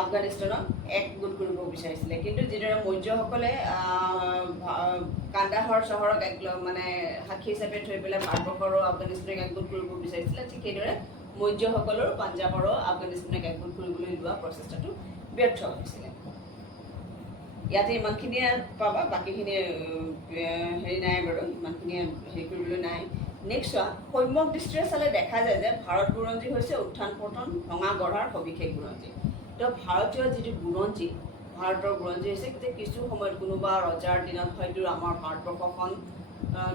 আফগানিস্তানক একগোট কৰিব বিচাৰিছিলে, কিন্তু যিদৰে মৌৰ্যসকলে কান্দাহাৰ চহৰক মানে সাক্ষী হিচাপে থৈ পেলাই ভাৰতবৰ্ষ আৰু আফগানিস্তানক একগোট কৰিব বিচাৰিছিলে, ঠিক সেইদৰে মৌৰ্যসকলৰ পাঞ্জাৱ আৰু আফগানিস্তানক একগোট কৰিবলৈ লোৱা প্ৰচেষ্টাটো ব্যৰ্থ হৈছিলে। ইয়াতে ইমানখিনিয়ে পাবা, বাকীখিনি হেৰি নাই বাৰু, ইমানখিনিয়ে হেৰি কৰিবলৈ নাই। নেক্সট চোৱা, সম্যক দৃষ্টিৰে চালে দেখা যায় যে ভাৰত বুৰঞ্জী হৈছে উত্থান পতন ভঙা গঢ়াৰ সবিশেষ বুৰঞ্জী। তো ভাৰতীয় যিটো বুৰঞ্জী, ভাৰতৰ বুৰঞ্জী হৈছে যে কিছু সময়ত কোনোবা ৰজাৰ দিনত হয়তো আমাৰ ভাৰতবৰ্ষখন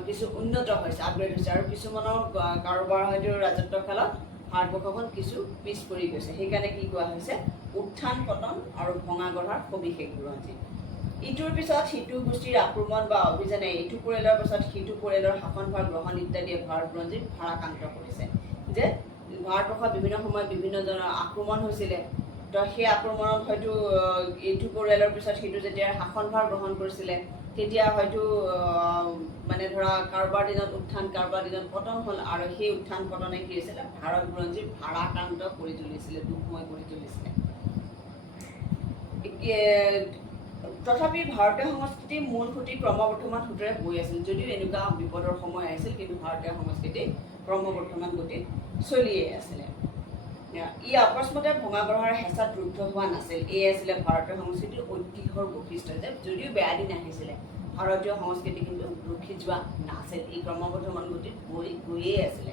কিছু উন্নত হৈছে, আপগ্ৰেড হৈছে, আৰু কিছুমানৰ কাৰোবাৰ হয়তো ৰাজত্ব কালত ভাৰতবৰ্ষখন কিছু পিছ পৰি গৈছে, সেইকাৰণে কি কোৱা হৈছে উত্থান পতন আৰু ভঙা গঢ়াৰ সবিশেষ বুৰঞ্জী। ইটোৰ পিছত সিটো গোষ্ঠীৰ আক্ৰমণ বা অভিযানে ইটো পৰিয়ালৰ পিছত সিটো পৰিয়ালৰ শাসনভাৰ গ্ৰহণ ইত্যাদিয়ে ভাৰত বুৰঞ্জীক ভাৰাক্ৰান্ত কৰিছে। যে ভাৰতবৰ্ষত বিভিন্ন সময়ত বিভিন্ন ধৰণৰ আক্ৰমণ হৈছিলে, তো সেই আক্ৰমণত হয়তো এইটো পৰিয়ালৰ পিছত সিটো যেতিয়া শাসনভাৰ গ্ৰহণ কৰিছিলে তেতিয়া হয়তো মানে ধৰা কাৰোবাৰ দিনত উত্থান কাৰোবাৰ দিনত পতন হ'ল, আৰু সেই উত্থান পতনে কি হৈছিলে ভাৰত বুৰঞ্জীক ভাৰাক্ৰান্ত কৰি তুলিছিলে, দুখময় কৰি তুলিছিলে। তথাপি ভাৰতীয় সংস্কৃতিৰ মূল সুঁতি ক্ৰমবৰ্ধমান সোঁতেৰে বৈ আছিল, যদিও এনেকুৱা বিপদৰ সময় আহিছিল কিন্তু ভাৰতীয় সংস্কৃতি ক্ৰমবৰ্ধমান গতিত চলিয়ে আছিলে। ই অকস্মাতে ভঙা গঢ়াৰ হেঁচাত ৰুদ্ধ হোৱা নাছিল। এই আছিলে ভাৰতীয় সংস্কৃতিৰ ঐতিহ্যৰ বৈশিষ্ট্য, যে যদিও বেয়া দিন আহিছিলে ভাৰতীয় সংস্কৃতি কিন্তু ৰখি যোৱা নাছিল, এই ক্ৰমবৰ্ধমান গতিত গৈয়ে আছিলে।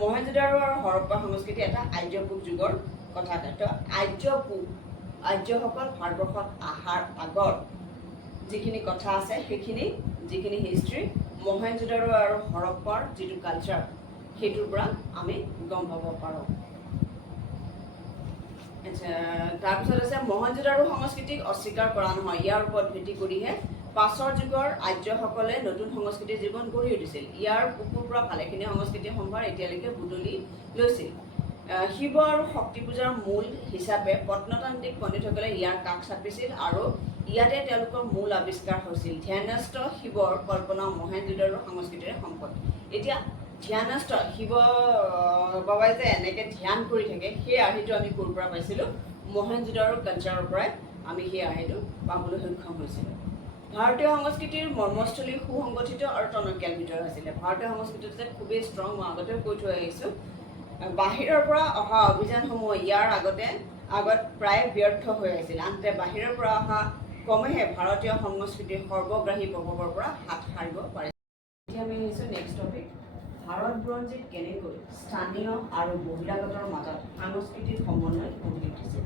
মহেঞ্জোদাৰো আৰু হৰপ্পা সংস্কৃতি এটা আৰ্যপূব যুগৰ কথা। তো আৰ্যসকল ভাৰতবৰ্ষত অহাৰ আগৰ যিখিনি কথা আছে সেইখিনি যিখিনি হিষ্ট্ৰী মহেঞ্জোদাৰো আৰু হৰপ্পাৰ যিটো কালচাৰ সেইটোৰ পৰা আমি গম পাব পাৰোঁ। তাৰপিছত আছে মহেঞ্জোদাৰো সংস্কৃতিক অস্বীকাৰ কৰা নহয়, ইয়াৰ ওপৰত ভিত্তি কৰিহে পাছৰ যুগৰ আৰ্যসকলে নতুন সংস্কৃতিৰ জীৱন গঢ়ি উঠিছিল। ইয়াৰ বুকুৰ পৰা ভালেখিনি সংস্কৃতিৰ সম্ভাৰ এতিয়ালৈকে বুটলি লৈছিল। শিৱ আৰু শক্তি পূজাৰ মূল হিচাপে প্ৰত্নতান্ত্ৰিক পণ্ডিতসকলে ইয়াৰ কাষ চাপিছিল আৰু ইয়াতে তেওঁলোকৰ মূল আৱিষ্কাৰ হৈছিল। ধ্যানস্থ শিৱৰ কল্পনা মহেঞ্জোদাৰো সংস্কৃতিৰে সম্পদ। এতিয়া ধ্যানস্থ শিৱ বাবাই যে এনেকৈ ধ্যান কৰি থাকে সেই আৰ্হিটো আমি ক'ৰ পৰা পাইছিলোঁ, মহেঞ্জোদাৰো কালচাৰৰ পৰাই আমি সেই আৰ্হিটো পাবলৈ সক্ষম হৈছিলোঁ। ভাৰতীয় সংস্কৃতিৰ মৰ্মস্থলী সুসংগঠিত আৰু টনকিয়াল ভিতৰ আছিলে। ভাৰতীয় সংস্কৃতিটো যে খুবেই ষ্ট্ৰং, মই আগতেও কৈ থৈ আহিছোঁ। বাহিৰৰ পৰা অহা অভিযানসমূহ ইয়াৰ আগত প্ৰায় ব্যৰ্থ হৈ আছিল, আনহাতে বাহিৰৰ পৰা অহা ক্ৰমেহে ভাৰতীয় সংস্কৃতিৰ সৰ্বগ্ৰাহী প্ৰভাৱৰ পৰা হাত সাৰিব পাৰে। এতিয়া আমি আহিছোঁ নেক্সট টপিক, ভাৰত বুৰঞ্জীত কেনেকৈ স্থানীয় আৰু বহিৰাগতৰ মাজত সাংস্কৃতিক সমন্বয় গঢ়ি উঠিছিল।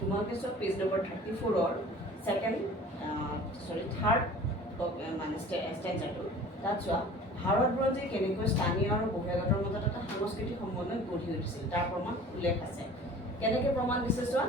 তোমালোকে চোৱা পেজ নম্বৰ 34ৰ থাৰ্ড মানে ষ্টেঞ্জাৰটো, তাত চোৱা ভাৰত বুৰঞ্জী কেনেকৈ স্থানীয় আৰু বহিৰাগতৰ মাজত এটা সাংস্কৃতিক সমন্বয় গঢ়ি উঠিছিল তাৰ প্ৰমাণ উল্লেখ আছে। কেনেকৈ প্ৰমাণ দিছে চোৱা,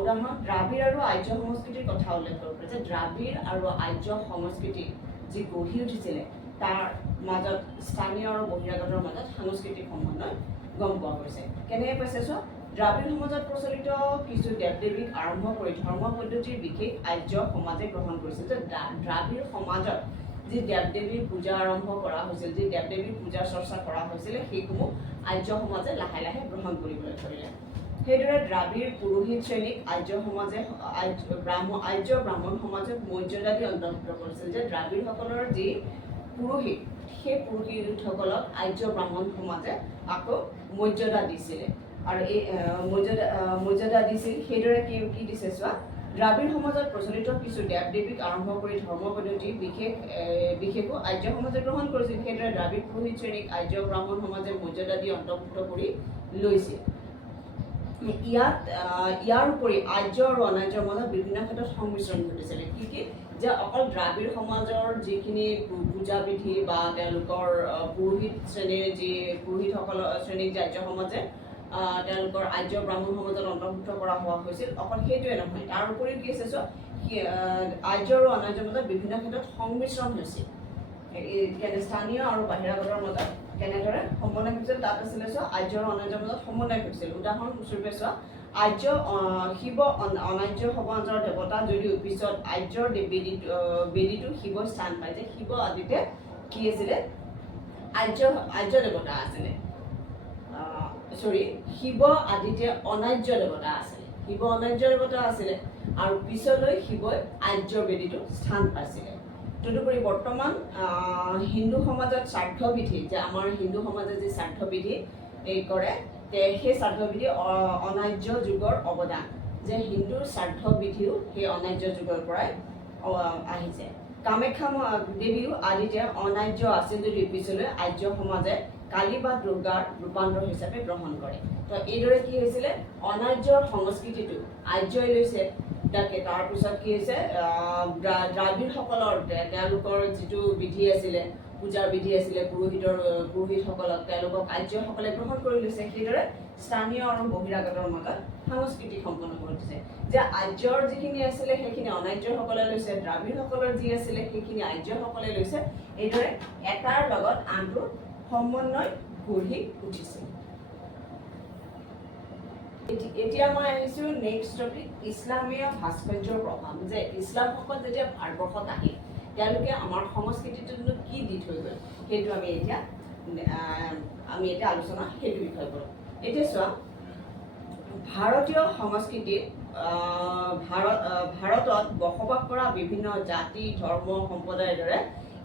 উদাহৰণ দ্ৰাবিড় আৰু আৰ্য সংস্কৃতিৰ কথা উল্লেখ কৰিব পাৰে, যে দ্ৰাবিড় আৰু আৰ্য সংস্কৃতি যি গঢ়ি উঠিছিলে তাৰ মাজত স্থানীয় আৰু বহিৰাগতৰ মাজত সাংস্কৃতিক সমন্বয় গম পোৱা গৈছে। কেনেকৈ পাইছে চোৱা, দ্ৰাবিড় সমাজত প্ৰচলিত কিছু দেৱ দেৱীক আৰম্ভ কৰি ধৰ্ম পদ্ধতিৰ বিশেষ আৰ্য সমাজে গ্ৰহণ কৰিছিল। যে দ্ৰাবিড় সমাজত যি দেৱ দেৱীৰ পূজা আৰম্ভ কৰা হৈছিল, যি দেৱ দেৱীৰ পূজা চৰ্চা কৰা হৈছিলে সেইসমূহ আৰ্য সমাজে লাহে লাহে গ্ৰহণ কৰিবলৈ ধৰিলে। সেইদৰে দ্ৰাবিড় পুৰোহিত শ্ৰেণীক আৰ্য সমাজে আৰ্য ব্ৰাহ্মণ সমাজক মৰ্যাদা দি অন্তৰ্ভুক্ত কৰিছিল। যে দ্ৰাবিড়সকলৰ যি পুৰোহিত সেই পুৰোহিতসকলক আৰ্য ব্ৰাহ্মণ সমাজে আকৌ মৰ্যাদা দিছিলে। আৰু এই মৰ্যাদা দিছিল। সেইদৰে কি দিছে চোৱা, দ্ৰাবিড় সমাজত প্ৰচলিত কিছু দেৱ দেৱীক আৰম্ভ কৰি ধৰ্ম পদ্ধতি বিশেষো আৰ্য সমাজে গ্ৰহণ কৰিছিল। সেইদৰে দ্ৰাবিড় পুৰোহিত শ্ৰেণীক আৰ্য ব্ৰাহ্মণ সমাজে মৰ্যাদা দি অন্তৰ্ভুক্ত কৰি লৈছিল। ইয়াৰ উপৰি আৰ্য আৰু অনাৰ্যৰ মাজত বিভিন্ন ক্ষেত্ৰত সংমিশ্ৰণ ঘটিছিল। কি যে অকল দ্ৰাবিড় সমাজৰ যিখিনি পূজা বিধি বা তেওঁলোকৰ পুৰোহিত শ্ৰেণীৰ পুৰোহিতসকলৰ শ্ৰেণীক যে আৰ্য সমাজে তেওঁলোকৰ আৰ্য ব্ৰাহ্মণ সমাজত অন্তৰ্ভুক্ত কৰা হোৱা হৈছিল, অকল সেইটোৱে নহয়, তাৰ উপৰিও কি আছে চোৱা, আৰ্য আৰু অনাৰ্যৰ মাজত বিভিন্ন ক্ষেত্ৰত সংমিশ্ৰণ হৈছিল। স্থানীয় আৰু বাহিৰাগতৰ মাজত কেনেদৰে সমন্বয় হৈছিল, তাত আছিলে চোৱা আৰ্য আৰু অনাৰ্যৰ মাজত সমন্বয় হৈছিল। উদাহৰণস্বৰূপে চোৱা, আৰ্য শিৱ অনাৰ্য সমাজৰ দেৱতা যদিও পিছত আৰ্যৰ বেদীটো শিৱ স্থান পায়, যে শিৱ আদিতে কি আছিলে, আৰ্য দেৱতা আছিলে, শিৱ আদিতে অনাৰ্য দেৱতা আছিলে, শিৱ অনাৰ্য দেৱতা আছিলে, আৰু পিছলৈ শিৱই আৰ্য বেদীটো স্থান পাইছিলে। তদুপৰি বৰ্তমান হিন্দু সমাজত শ্ৰাদ্ধবিধি, যে আমাৰ হিন্দু সমাজে যি শ্ৰাদ্ধবিধি কৰে, সেই শ্ৰাদ্ধবিধি অনাৰ্য যুগৰ অৱদান, যে হিন্দুৰ শ্ৰাদ্ধবিধিও সেই অনাৰ্য যুগৰ পৰাই আহিছে। কামাখ্যা দেৱীও আদিতে অনাৰ্য আছিল যদিও পিছলৈ আৰ্য সমাজে কালী বা দুৰ্গাৰ ৰূপান্তৰ হিচাপে গ্ৰহণ কৰে। তো এইদৰে কি হৈছিলে, অনাৰ্যৰ সংস্কৃতিটো আৰ্যই লৈছে। তাৰপিছত কি হৈছে, দ্ৰাবিড়সকলৰ তেওঁলোকৰ যিটো বিধি আছিলে, পূজাৰ বিধি আছিলে, পুৰোহিতসকলক তেওঁলোকক আৰ্যসকলে গ্ৰহণ কৰি লৈছে। সেইদৰে স্থানীয় আৰু বহিৰাগতৰ মাজত সাংস্কৃতিক সম্পন্ন কৰি দিছে, যে আৰ্যৰ যিখিনি আছিলে সেইখিনি অনাৰ্যসকলে লৈছে, দ্ৰাবিড়সকলৰ যি আছিলে সেইখিনি আৰ্যসকলে লৈছে। এইদৰে এটাৰ লগত আনটো সমন্বয় গঢ়ি উঠিছে। এতিয়া মই আহিছোঁ নেক্সট টপিক, ইছলামীয় ভাস্কৰ্যৰ প্ৰভাৱ। যে ইছলামসকল যেতিয়া ভাৰতবৰ্ষত আহিল, তেওঁলোকে আমাৰ সংস্কৃতিটোনো কি দি থৈ গ'ল, সেইটো আমি এতিয়া আলোচনা সেইটো বিষয় কৰোঁ। এতিয়া চোৱা, ভাৰতীয় সংস্কৃতিত ভাৰতত বসবাস কৰা বিভিন্ন জাতি ধৰ্ম সম্প্ৰদায়ৰ দৰে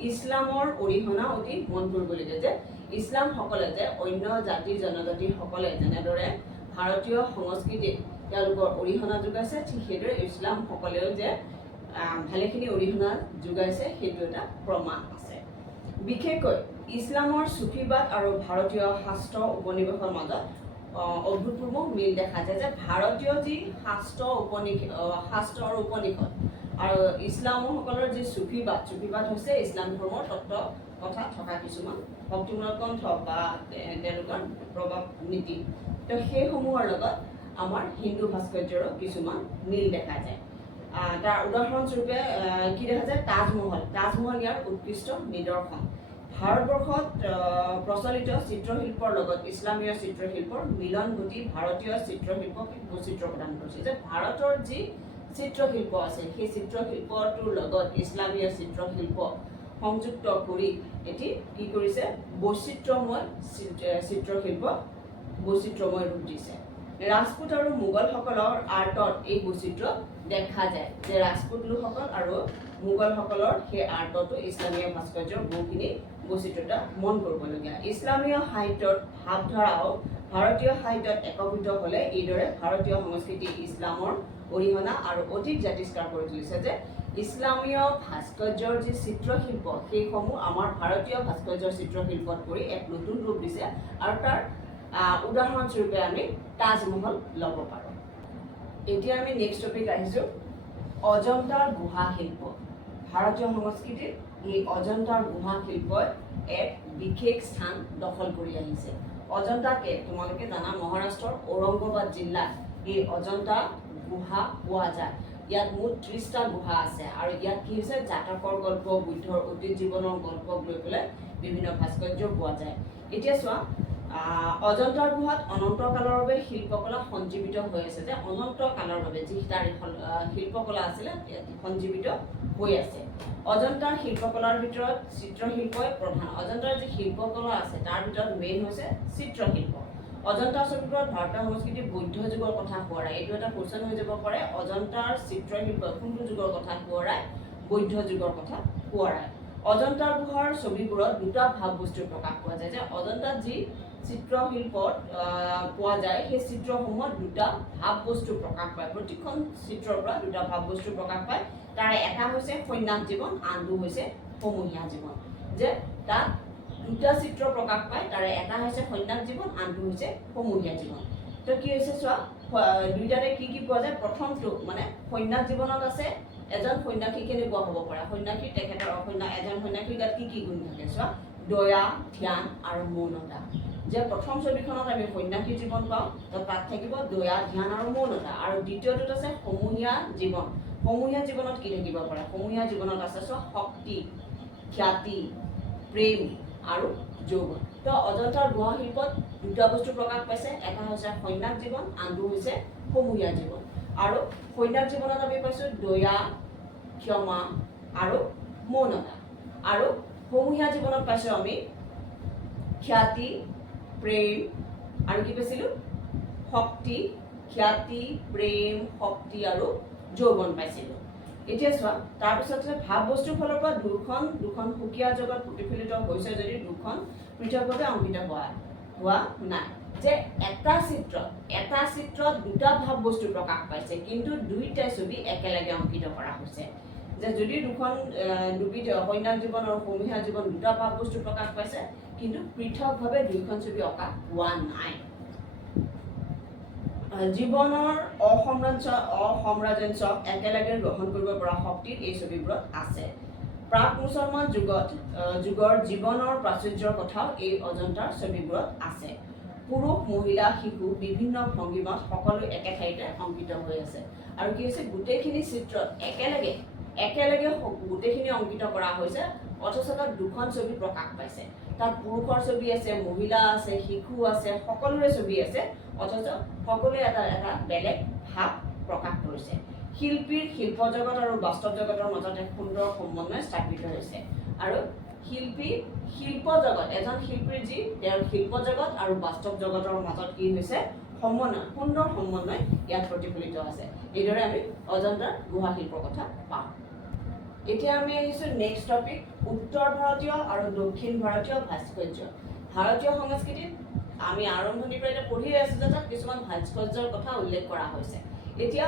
ইছলামৰ অৰিহণা অতি মন কৰিবলগীয়া। যে ইছলামসকলে যে অন্য জাতি জনজাতিসকলে যেনেদৰে ভাৰতীয় সংস্কৃতিত তেওঁলোকৰ অৰিহণা যোগাইছে, ঠিক সেইদৰে ইছলামসকলেও যে ভালেখিনি অৰিহণা যোগাইছে, সেইটো এটা প্ৰমাণ আছে। বিশেষকৈ ইছলামৰ চুফিবাদ আৰু ভাৰতীয় শাস্ত্ৰ উপনিৱেশৰ মাজত অভূতপূৰ্ব মিল দেখা যায়। যে ভাৰতীয় যি শাস্ত্ৰ আৰু উপনিষদ আৰু ইছলামসকলৰ যি চুফিবাদ হৈছে ইছলাম ধৰ্মৰ তত্ত্ব কথা থকা কিছুমান ভক্তিমূলক গ্ৰন্থ বা তেওঁলোকৰ প্ৰভাৱ নীতি। তো সেইসমূহৰ লগত আমাৰ হিন্দু ভাস্কৰ্যৰো কিছুমান মিল দেখা যায়। তাৰ উদাহৰণস্বৰূপে কি দেখা যায়, তাজমহল ইয়াৰ উৎকৃষ্ট নিদৰ্শন। ভাৰতবৰ্ষত প্ৰচলিত চিত্ৰশিল্পৰ লগত ইছলামীয় চিত্ৰশিল্পৰ মিলন ঘটি ভাৰতীয় চিত্ৰশিল্পক বৈচিত্ৰ্য প্ৰদান কৰিছে। যে ভাৰতৰ যি চিত্ৰশিল্প আছে, সেই চিত্ৰশিল্পটোৰ লগত ইছলামীয় চিত্ৰশিল্প সংযুক্ত কৰি এটি কি কৰিছে, বৈচিত্ৰ্যময় চিত্ৰশিল্প বৈচিত্ৰ্যময় ৰূপ দিছে। ৰাজপুত আৰু মোগলসকলৰ আৰ্টত এই বৈচিত্ৰ্য দেখা যায়। যে ৰাজপুত লোকসকল আৰু মোগলসকলৰ সেই আৰ্টতো ইছলামীয় ভাস্কৰ্যৰ বহুখিনি বৈচিত্ৰতা মন কৰিবলগীয়া। ইছলামীয় সাহিত্যৰ ভাৱধাৰাও ভাৰতীয় সাহিত্যত একভূত হ'লে এইদৰে ভাৰতীয় সংস্কৃতি ইছলামৰ অৰিহণা আৰু অধিক জাতিষ্কাৰ কৰি তুলিছে। যে ইছলামীয় ভাস্কৰ্যৰ যি চিত্ৰশিল্প, সেইসমূহ আমাৰ ভাৰতীয় ভাস্কৰ্যৰ চিত্ৰশিল্পত পৰি এক নতুন ৰূপ দিছে। আৰু তাৰ উদাহৰণস্বৰূপে আমি তাজমহল ল'ব পাৰোঁ। এতিয়া আমি নেক্সট টপিক আহিছোঁ, অজন্তাৰ গুহা শিল্প। ভাৰতীয় সংস্কৃতিত এই অজন্তাৰ গুহা শিল্পই এক বিশেষ স্থান দখল কৰি আহিছে। অজন্তাকে তোমালোকে জানা, মহাৰাষ্ট্ৰৰ ঔৰংগাবাদ জিলাত এই অজন্তা গুহা পোৱা যায়। ইয়াত মুঠ 30টা গুহা আছে। আৰু ইয়াত কি হৈছে, জাতকৰ গল্প, বুদ্ধৰ অতীত জীৱনৰ গল্পক লৈ পেলাই বিভিন্ন ভাস্কৰ্য পোৱা যায়। এতিয়া চোৱা, অজন্তাৰ গুহাত অনন্তকালৰ বাবে শিল্পকলা সঞ্জীৱিত হৈ আছে। যে অনন্ত কালৰ বাবে যি তাৰ শিল্পকলা আছিলে সঞ্জীৱিত হৈ আছে। অজন্তাৰ শিল্পকলাৰ ভিতৰত চিত্ৰশিল্পই প্ৰধান। অজন্তাৰ যি শিল্পকলা আছে তাৰ ভিতৰত মেইন হৈছে চিত্ৰশিল্প। অজন্তাৰ ছবিবোৰত ভাৰতীয় সংস্কৃতিৰ বৌদ্ধ যুগৰ কথা সোঁৱৰাই। এইটো এটা কোৱেশ্যন হৈ যাব পাৰে, অজন্তাৰ চিত্ৰশিল্পই কোনটো যুগৰ কথা সোঁৱৰাই, বৌদ্ধ যুগৰ কথা সোঁৱৰাই। অজন্তাৰ গুহাৰ ছবিবোৰত দুটা ভাৱ বস্তুৰ প্ৰকাশ পোৱা যায়। যে অজন্তাত যি চিত্ৰশিল্পত পোৱা যায় সেই চিত্ৰসমূহত দুটা ভাৱবস্তু প্ৰকাশ পায়। প্ৰতিখন চিত্ৰৰ পৰা দুটা ভাৱবস্তু প্ৰকাশ পায়। তাৰে এটা হৈছে সন্ন্যাস জীৱন, আনটো হৈছে সমূহীয়া জীৱন। যে তাত দুটা চিত্ৰ প্ৰকাশ পায়, তাৰে এটা হৈছে সন্ন্যাস জীৱন, আনটো হৈছে সমূহীয়া জীৱন। তো কি হৈছে চোৱা, দুইটাতে কি কি পোৱা যায়। প্ৰথমটো মানে সন্ন্যাস জীৱনত আছে এজন সন্ন্যাসী কেনেকুৱা হ'ব পাৰে, সন্ন্যাসী তেখেতৰ এজন সন্ন্যাসীৰ গাত কি কি গুণ থাকে চোৱা, দয়া, ধ্যান আৰু মৌনতা। যে প্ৰথম ছবিখনত আমি সন্ন্যাসী জীৱন পাওঁ, তো তাত থাকিব দয়া, ধ্যান আৰু মৌনতা। আৰু দ্বিতীয়টোত আছে সমূহীয়া জীৱন। সমূহীয়া জীৱনত কি থাকিব পাৰে, সমূহীয়া জীৱনত আছে চোৱা শক্তি, খ্যাতি, প্ৰেম আৰু যৌৱন। তো অজন্তাৰ গুহা শিল্পত দুটা বস্তু প্ৰকাশ পাইছে, এটা হৈছে সন্ন্যাস জীৱন, আনটো হৈছে সমূহীয়া জীৱন। আৰু সন্ন্যাস জীৱনত আমি পাইছোঁ দয়া, ক্ষমা আৰু মৌনতা। আৰু সমূহীয়া জীৱনত পাইছোঁ আমি খ্যাতি, প্ৰেম আৰু কি পাইছিলোঁ, শক্তি, খ্যাতি, প্ৰেম, শক্তি আৰু যৌৱন পাইছিলোঁ। এতিয়া চোৱা, তাৰপিছত ভাৱবস্তুৰ ফালৰ পৰা দুখন সুকীয়া জগত প্ৰতিফলিত হৈছে যদি দুখন পৃথকভাৱে অংকিত হোৱা নাই। যে এটা চিত্ৰত দুটা ভাৱবস্তু প্ৰকাশ পাইছে, কিন্তু দুইটা ছবি একেলগে অংকিত কৰা হৈছে। যে যদি দুবিধ সন্ন্যাস জীৱন আৰু সমূহীয়া জীৱন দুটা ভাৱবস্তু প্ৰকাশ পাইছে, কিন্তু পৃথকভাৱে দুইখন ছবি অঁকা হোৱা নাই। জীৱনৰ অসামঞ্জস্য একেলগে গ্ৰহণ কৰিব পৰা শক্তি এই ছবিবোৰত আছে। প্ৰাক মুছলমান যুগৰ জীৱনৰ প্ৰাচুৰ্যৰ কথাও এই অজন্তাৰ ছবিবোৰত আছে। পুৰুষ, মহিলা, শিশু বিভিন্ন ভংগীমাত সকলো একে ঠাইতে অংকিত হৈ আছে। আৰু কি হৈছে, গোটেইখিনি চিত্ৰত একেলগে গোটেইখিনি অংকিত কৰা হৈছে, অথচ তাত দুখন ছবি প্ৰকাশ পাইছে। তাত পুৰুষৰ ছবি আছে, মহিলা আছে, শিশু আছে, সকলোৰে ছবি আছে, অথচ সকলোৱে এটা এটা বেলেগ ভাৱ প্ৰকাশ কৰিছে। শিল্পীৰ শিল্প জগত আৰু বাস্তৱ জগতৰ মাজত এক সুন্দৰ সমন্বয় স্থাপিত হৈছে। আৰু শিল্প জগত, এজন শিল্পীৰ যি তেওঁৰ শিল্প জগত আৰু বাস্তৱ জগতৰ মাজত কি হৈছে, সুন্দৰ সমন্বয় ইয়াত প্ৰতিফলিত আছে। এইদৰে আমি অজন্তাৰ গুহা শিল্পৰ কথা পাওঁ। এতিয়া আমি আহিছোঁ নেক্সট টপিক, উত্তৰ ভাৰতীয় আৰু দক্ষিণ ভাৰতীয় ভাস্কৰ্য। ভাৰতীয় সংস্কৃতিত আমি আৰম্ভণিৰ পৰা এতিয়া পঢ়ি আছোঁ যে তাত কিছুমান ভাস্কৰ্যৰ কথা উল্লেখ কৰা হৈছে। এতিয়া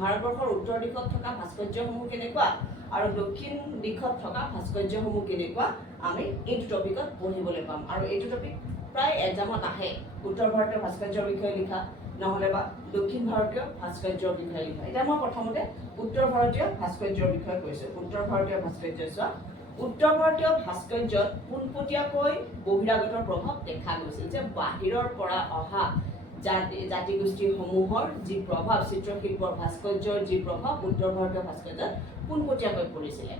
ভাৰতবৰ্ষৰ উত্তৰ দিশত থকা ভাস্কৰ্যসমূহ কেনেকুৱা আৰু দক্ষিণ দিশত থকা ভাস্কৰ্যসমূহ কেনেকুৱা, আমি এইটো টপিকত পঢ়িবলৈ পাম। আৰু এইটো টপিক প্ৰায় এক্সামত আহে, উত্তৰ ভাৰতীয় ভাস্কৰ্যৰ বিষয়ে লিখা, নহ'লে বা দক্ষিণ ভাৰতীয় ভাস্কৰ্যৰ বিষয়ে লিখা। এতিয়া মই প্ৰথমতে উত্তৰ ভাৰতীয় ভাস্কৰ্যৰ বিষয়ে কৈছোঁ। উত্তৰ ভাৰতীয় ভাস্কৰ্য চোৱা, উত্তৰ ভাৰতীয় ভাস্কৰ্যত পোনপটীয়াকৈ বহিৰাগতৰ প্ৰভাৱ দেখা গৈছিল। যে বাহিৰৰ পৰা অহা জাতিগোষ্ঠীসমূহৰ যি প্ৰভাৱ, চিত্ৰশিল্পৰ ভাস্কৰ্যৰ যি প্ৰভাৱ উত্তৰ ভাৰতীয় ভাস্কৰ্যত পোনপটীয়াকৈ পৰিছিলে।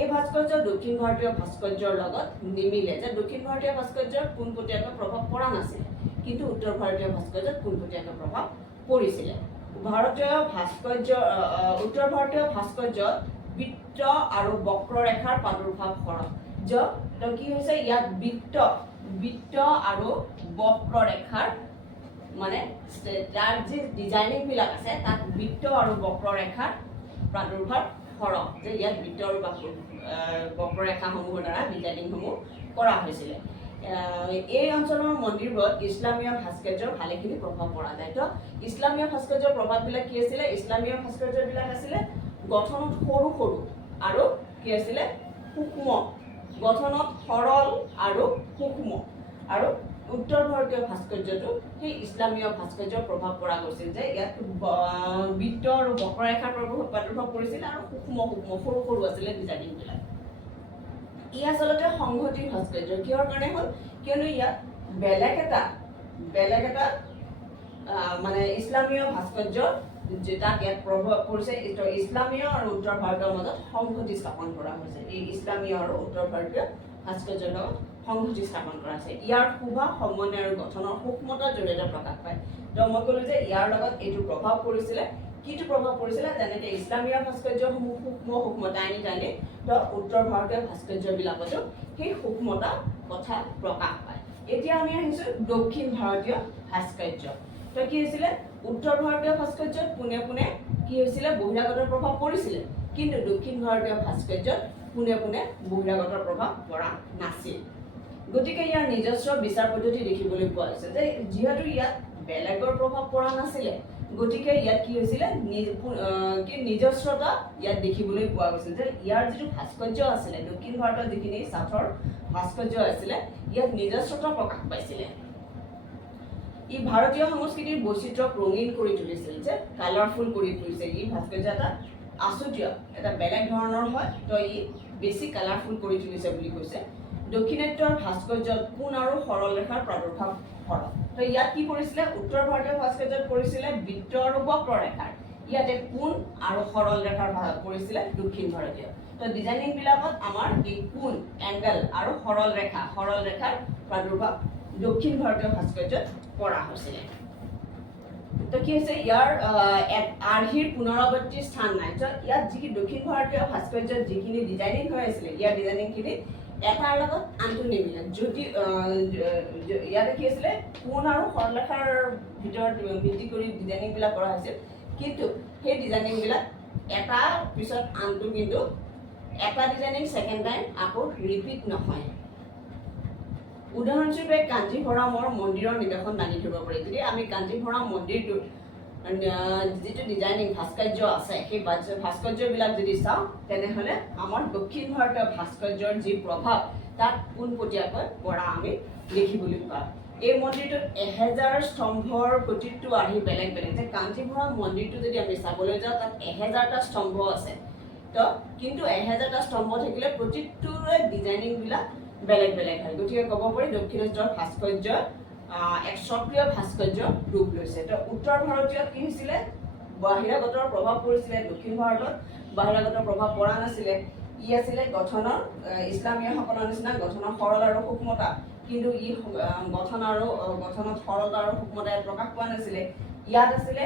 এই ভাস্কৰ্য দক্ষিণ ভাৰতীয় ভাস্কৰ্যৰ লগত নিমিলে। যে দক্ষিণ ভাৰতীয় ভাস্কৰ্যৰ পোনপটীয়াকৈ প্ৰভাৱ পৰা নাছিলে, কিন্তু উত্তৰ ভাৰতীয় ভাস্কৰ্যত পোনপটীয়াকৈ প্ৰভাৱ পৰিছিলে। উত্তৰ ভাৰতীয় ভাস্কৰ্যত বৃত্ত আৰু বক্ৰৰেখাৰ প্ৰাদুৰ্ভাৱ সৰহ। কি হৈছে, ইয়াত বৃত্ত আৰু বক্ৰৰেখাৰ মানে তাৰ যি ডিজাইনিং বিলাক আছে, তাত বৃত্ত আৰু বক্ৰৰেখাৰ প্ৰাদুৰ্ভাৱ সৰহ। যে ইয়াত বৃত্ত আৰু বক্ৰৰেখাসমূহৰ দ্বাৰা ডিজাইনিংসমূহ কৰা হৈছিলে। এই অঞ্চলৰ মন্দিৰবোৰত ইছলামীয় ভাস্কৰ্যৰ ভালেখিনি প্ৰভাৱ পৰা যায়। তো ইছলামীয় ভাস্কৰ্যৰ প্ৰভাৱবিলাক কি আছিলে, ইছলামীয় ভাস্কৰ্যবিলাক আছিলে গঠনত সৰু সৰু আৰু কি আছিলে, সূক্ষ্ম, গঠনত সৰল আৰু সূক্ষ্ম। আৰু উত্তৰ ভাৰতীয় ভাস্কৰ্যটো সেই ইছলামীয় ভাস্কৰ্যৰ প্ৰভাৱ পৰা গৈছিল। যে ইয়াত বৃত্ত আৰু বক্ৰৰেখাৰ প্ৰাদুৰ্ভাৱ পৰিছিল আৰু সূক্ষ্ম সৰু সৰু আছিলে ডিজাইনিংবিলাক। ই আচলতে সংহতিৰ ভাস্কৰ্য। কিহৰ কাৰণে হ'ল, কিয়নো ইয়াত বেলেগ এটা মানে ইছলামীয় ভাস্কৰ্য তাত ইয়াত প্ৰভাৱ পৰিছে। ইছলামীয় আৰু উত্তৰ ভাৰতৰ মাজত সংহতি স্থাপন কৰা হৈছে। এই ইছলামীয় আৰু উত্তৰ ভাৰতীয় ভাস্কৰ্যৰ লগত সংহতি স্থাপন কৰা হৈছে। ইয়াৰ শোভা, সমন্বয় আৰু গঠনৰ সূক্ষ্মতাৰ জৰিয়তে প্ৰকাশ পায়। তো মই ক'লো যে ইয়াৰ লগত এইটো প্ৰভাৱ পৰিছিলে। কিটো প্ৰভাৱ পৰিছিলে, যেনেকৈ ইছলামীয় ভাস্কৰ্যসমূহ সূক্ষ্ম টাইনি, তো উত্তৰ ভাৰতীয় ভাস্কৰ্যবিলাকতো সেই সূক্ষ্মতাৰ কথা প্ৰকাশ পায়। এতিয়া আমি আহিছোঁ দক্ষিণ ভাৰতীয় ভাস্কৰ্য। তো কি হৈছিলে, উত্তৰ ভাৰতীয় ভাস্কৰ্যত পোনে পোনে কি হৈছিলে, বহিৰাগতৰ প্ৰভাৱ পৰিছিলে, কিন্তু দক্ষিণ ভাৰতীয় ভাস্কৰ্যত পোনে পোনে বহিৰাগতৰ প্ৰভাৱ পৰা নাছিল। গতিকে ইয়াৰ নিজস্ব বিচাৰ পদ্ধতি দেখিবলৈ পোৱা গৈছে যে যিহেতু ইয়াত বেলেগৰ প্ৰভাৱ পৰা নাছিলে, গতিকে ইয়াত কি হৈছিলে নিজস্বতা ইয়াত দেখিবলৈ পোৱা গৈছিল যে ইয়াৰ যিটো ভাস্কৰ্য আছিলে, দক্ষিণ ভাৰতৰ যিখিনি চাথৰ ভাস্কৰ্য আছিলে ইয়াত নিজস্বতা প্ৰকাশ পাইছিলে। ই ভাৰতীয় সংস্কৃতিৰ বৈচিত্ৰ্যক ৰঙীন কৰি তুলিছিল, যে কালাৰফুল কৰি তুলিছে। ই ভাস্কৰ্য এটা আচুতীয়, এটা বেলেগ ধৰণৰ হয়, তো ই বেছি কালাৰফুল কৰি তুলিছে বুলি কৈছে। দক্ষিণাত্যৰ ভাস্কৰ্যত কোণ আৰু সৰল ৰেখাৰ প্ৰাদুৰ্ভাৱ সৰহ। তো ইয়াত কি কৰিছিলে, উত্তৰ ভাৰতীয় ভাস্কৰ্যত কৰিছিলে বৃত্ত আৰু বক্ৰৰেখাৰ, ইয়াতে কোণ আৰু সৰল ৰেখাৰ কৰিছিলে দক্ষিণ ভাৰতীয়। তো ডিজাইনিং বিলাকত আমাৰ এই কোণ, এংগল আৰু সৰল ৰেখাৰ প্ৰাদুৰ্ভাৱ দক্ষিণ ভাৰতীয় ভাস্কৰ্যত কৰা হৈছিলে। তো কি হৈছে, ইয়াৰ আৰ্হিৰ পুনৰাবৃত্তিৰ স্থান নাই। তো ইয়াত যিখিনি দক্ষিণ ভাৰতীয় ভাস্কৰ্যত যিখিনি ডিজাইনিং হৈ আছিলে, ইয়াৰ ডিজাইনিংখিনি এটাৰ লগত আনটো নিমিলে। যদি ইয়াতে কি আছিলে, কোণ আৰু সৰলৰেখাৰ ভিতৰত ভিত্তি কৰি ডিজাইনিংবিলাক কৰা হৈছিল, কিন্তু সেই ডিজাইনিংবিলাক এটাৰ পিছত আনটো কিন্তু এটা ডিজাইনিং ছেকেণ্ড টাইম আকৌ ৰিপিট নহয়। উদাহৰণস্বৰূপে কাঞ্জীভৰামৰ মন্দিৰৰ নিদৰ্শন দাঙি ধৰিব পাৰি। যদি আমি কাঞ্জীভৰাম মন্দিৰটোৰ যিটো ডিজাইনিং ভাস্কৰ্য আছে, সেই ভাস্কৰ্যবিলাক যদি চাওঁ, তেনেহ'লে আমাৰ দক্ষিণ ভাৰতীয় ভাস্কৰ্যৰ যি প্ৰভাৱ তাত পোনপটীয়াকৈ পৰা আমি দেখিবলৈ পাওঁ। এই মন্দিৰটোত 1000 স্তম্ভৰ প্ৰতিটো আৰ্হি বেলেগ বেলেগ। যে কাঞ্জীভৰাম মন্দিৰটো যদি আমি চাবলৈ যাওঁ, তাত 1000টা স্তম্ভ আছে। তো কিন্তু 1000টা স্তম্ভ থাকিলে প্ৰতিটোৰে ডিজাইনিংবিলাক বেলেগ বেলেগ হয়। গতিকে ক'ব পাৰি দক্ষিণাত্যৰ ভাস্কৰ্য এক সক্ৰিয় ভাস্কৰ্য ৰূপ লৈছে। তো উত্তৰ ভাৰতীয়ত কি হৈছিলে, বাহিৰাগতৰ প্ৰভাৱ পৰিছিলে, দক্ষিণ ভাৰতত বাহিৰাগতৰ প্ৰভাৱ পৰা নাছিলে। ই আছিলে গঠনৰ ইছলামীয়সকলৰ নিচিনা গঠনৰ সৰল আৰু সূক্ষ্মতা, কিন্তু ই গঠনত সৰলতা আৰু সূক্ষ্মতাই প্ৰকাশ পোৱা নাছিলে। ইয়াত আছিলে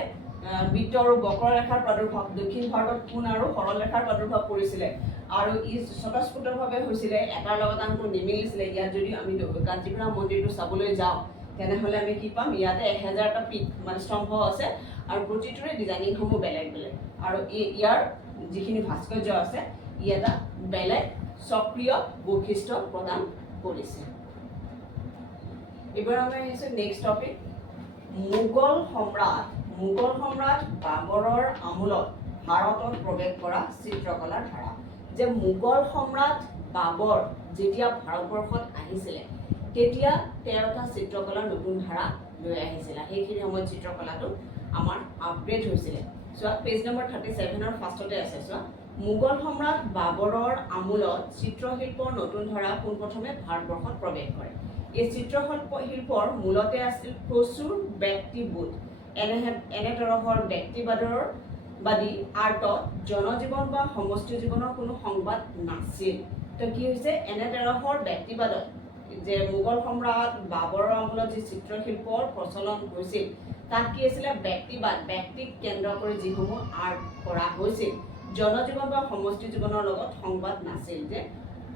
বৃত্ত আৰু বক্ৰৰেখাৰ প্ৰাদুৰ্ভাৱ, দক্ষিণ ভাৰতত কোণ আৰু সৰল ৰেখাৰ প্ৰাদুৰ্ভাৱ পৰিছিলে, আৰু ই স্বতঃস্ফূৰ্তভাৱে হৈছিলে, এটাৰ লগত আনটো নিমিলিছিলে। ইয়াত যদি আমি কাঞ্জীভৰাম মন্দিৰটো চাবলৈ যাওঁ, তেনেহ'লে আমি কি পাম, ইয়াতে 1000টা মানে স্তম্ভ আছে, আৰু প্ৰতিটোৰে ডিজাইনিংসমূহ বেলেগ বেলেগ, আৰু ইয়াৰ যিখিনি ভাস্কৰ্য আছে ই এটা বেলেগ সক্ৰিয় বৈশিষ্ট্য প্ৰদান কৰিছে। এবাৰ আমি আহিছোঁ নেক্সট টপিক, মোগল সম্ৰাট বাবৰৰ আমোলত ভাৰতত প্ৰৱেশ কৰা চিত্ৰকলাৰ ধাৰা। যে মোগল সম্ৰাট বাবৰ যেতিয়া ভাৰতবৰ্ষত আহিছিলে, তেতিয়া 13টা চিত্ৰকলাৰ নতুন ধাৰা লৈ আহিছিলে। সেইখিনি সময়ত চিত্ৰকলাটো আমাৰ আপগ্ৰেড হৈছিলে। চোৱা পেজ নম্বৰ 37ৰ ফাৰ্ষ্টতে আছে। চোৱা, মোগল সম্ৰাট বাবৰৰ আমোলত চিত্ৰশিল্পৰ নতুন ধাৰা পোনপ্ৰথমে ভাৰতবৰ্ষত প্ৰৱেশ কৰে। এই চিত্ৰশিল্পৰ মূলতে আছিল প্ৰচুৰ ব্যক্তিবোধ। এনে তৰহৰ ব্যক্তিবাদী আৰ্টত জনজীৱন বা সমষ্টি জীৱনৰ কোনো সংবাদ নাছিল। তো কি হৈছে, এনে তৰহৰ ব্যক্তিবাদত যে মোগল সম্ৰাট বাবৰৰ আমোলত যি চিত্ৰশিল্পৰ প্ৰচলন হৈছিল, তাত কি আছিলে, ব্যক্তিবাদ, ব্যক্তিক কেন্দ্ৰ কৰি যিসমূহ আৰ্ট কৰা হৈছিল, জনজীৱন বা সমষ্টি জীৱনৰ লগত সংবাদ নাছিল। যে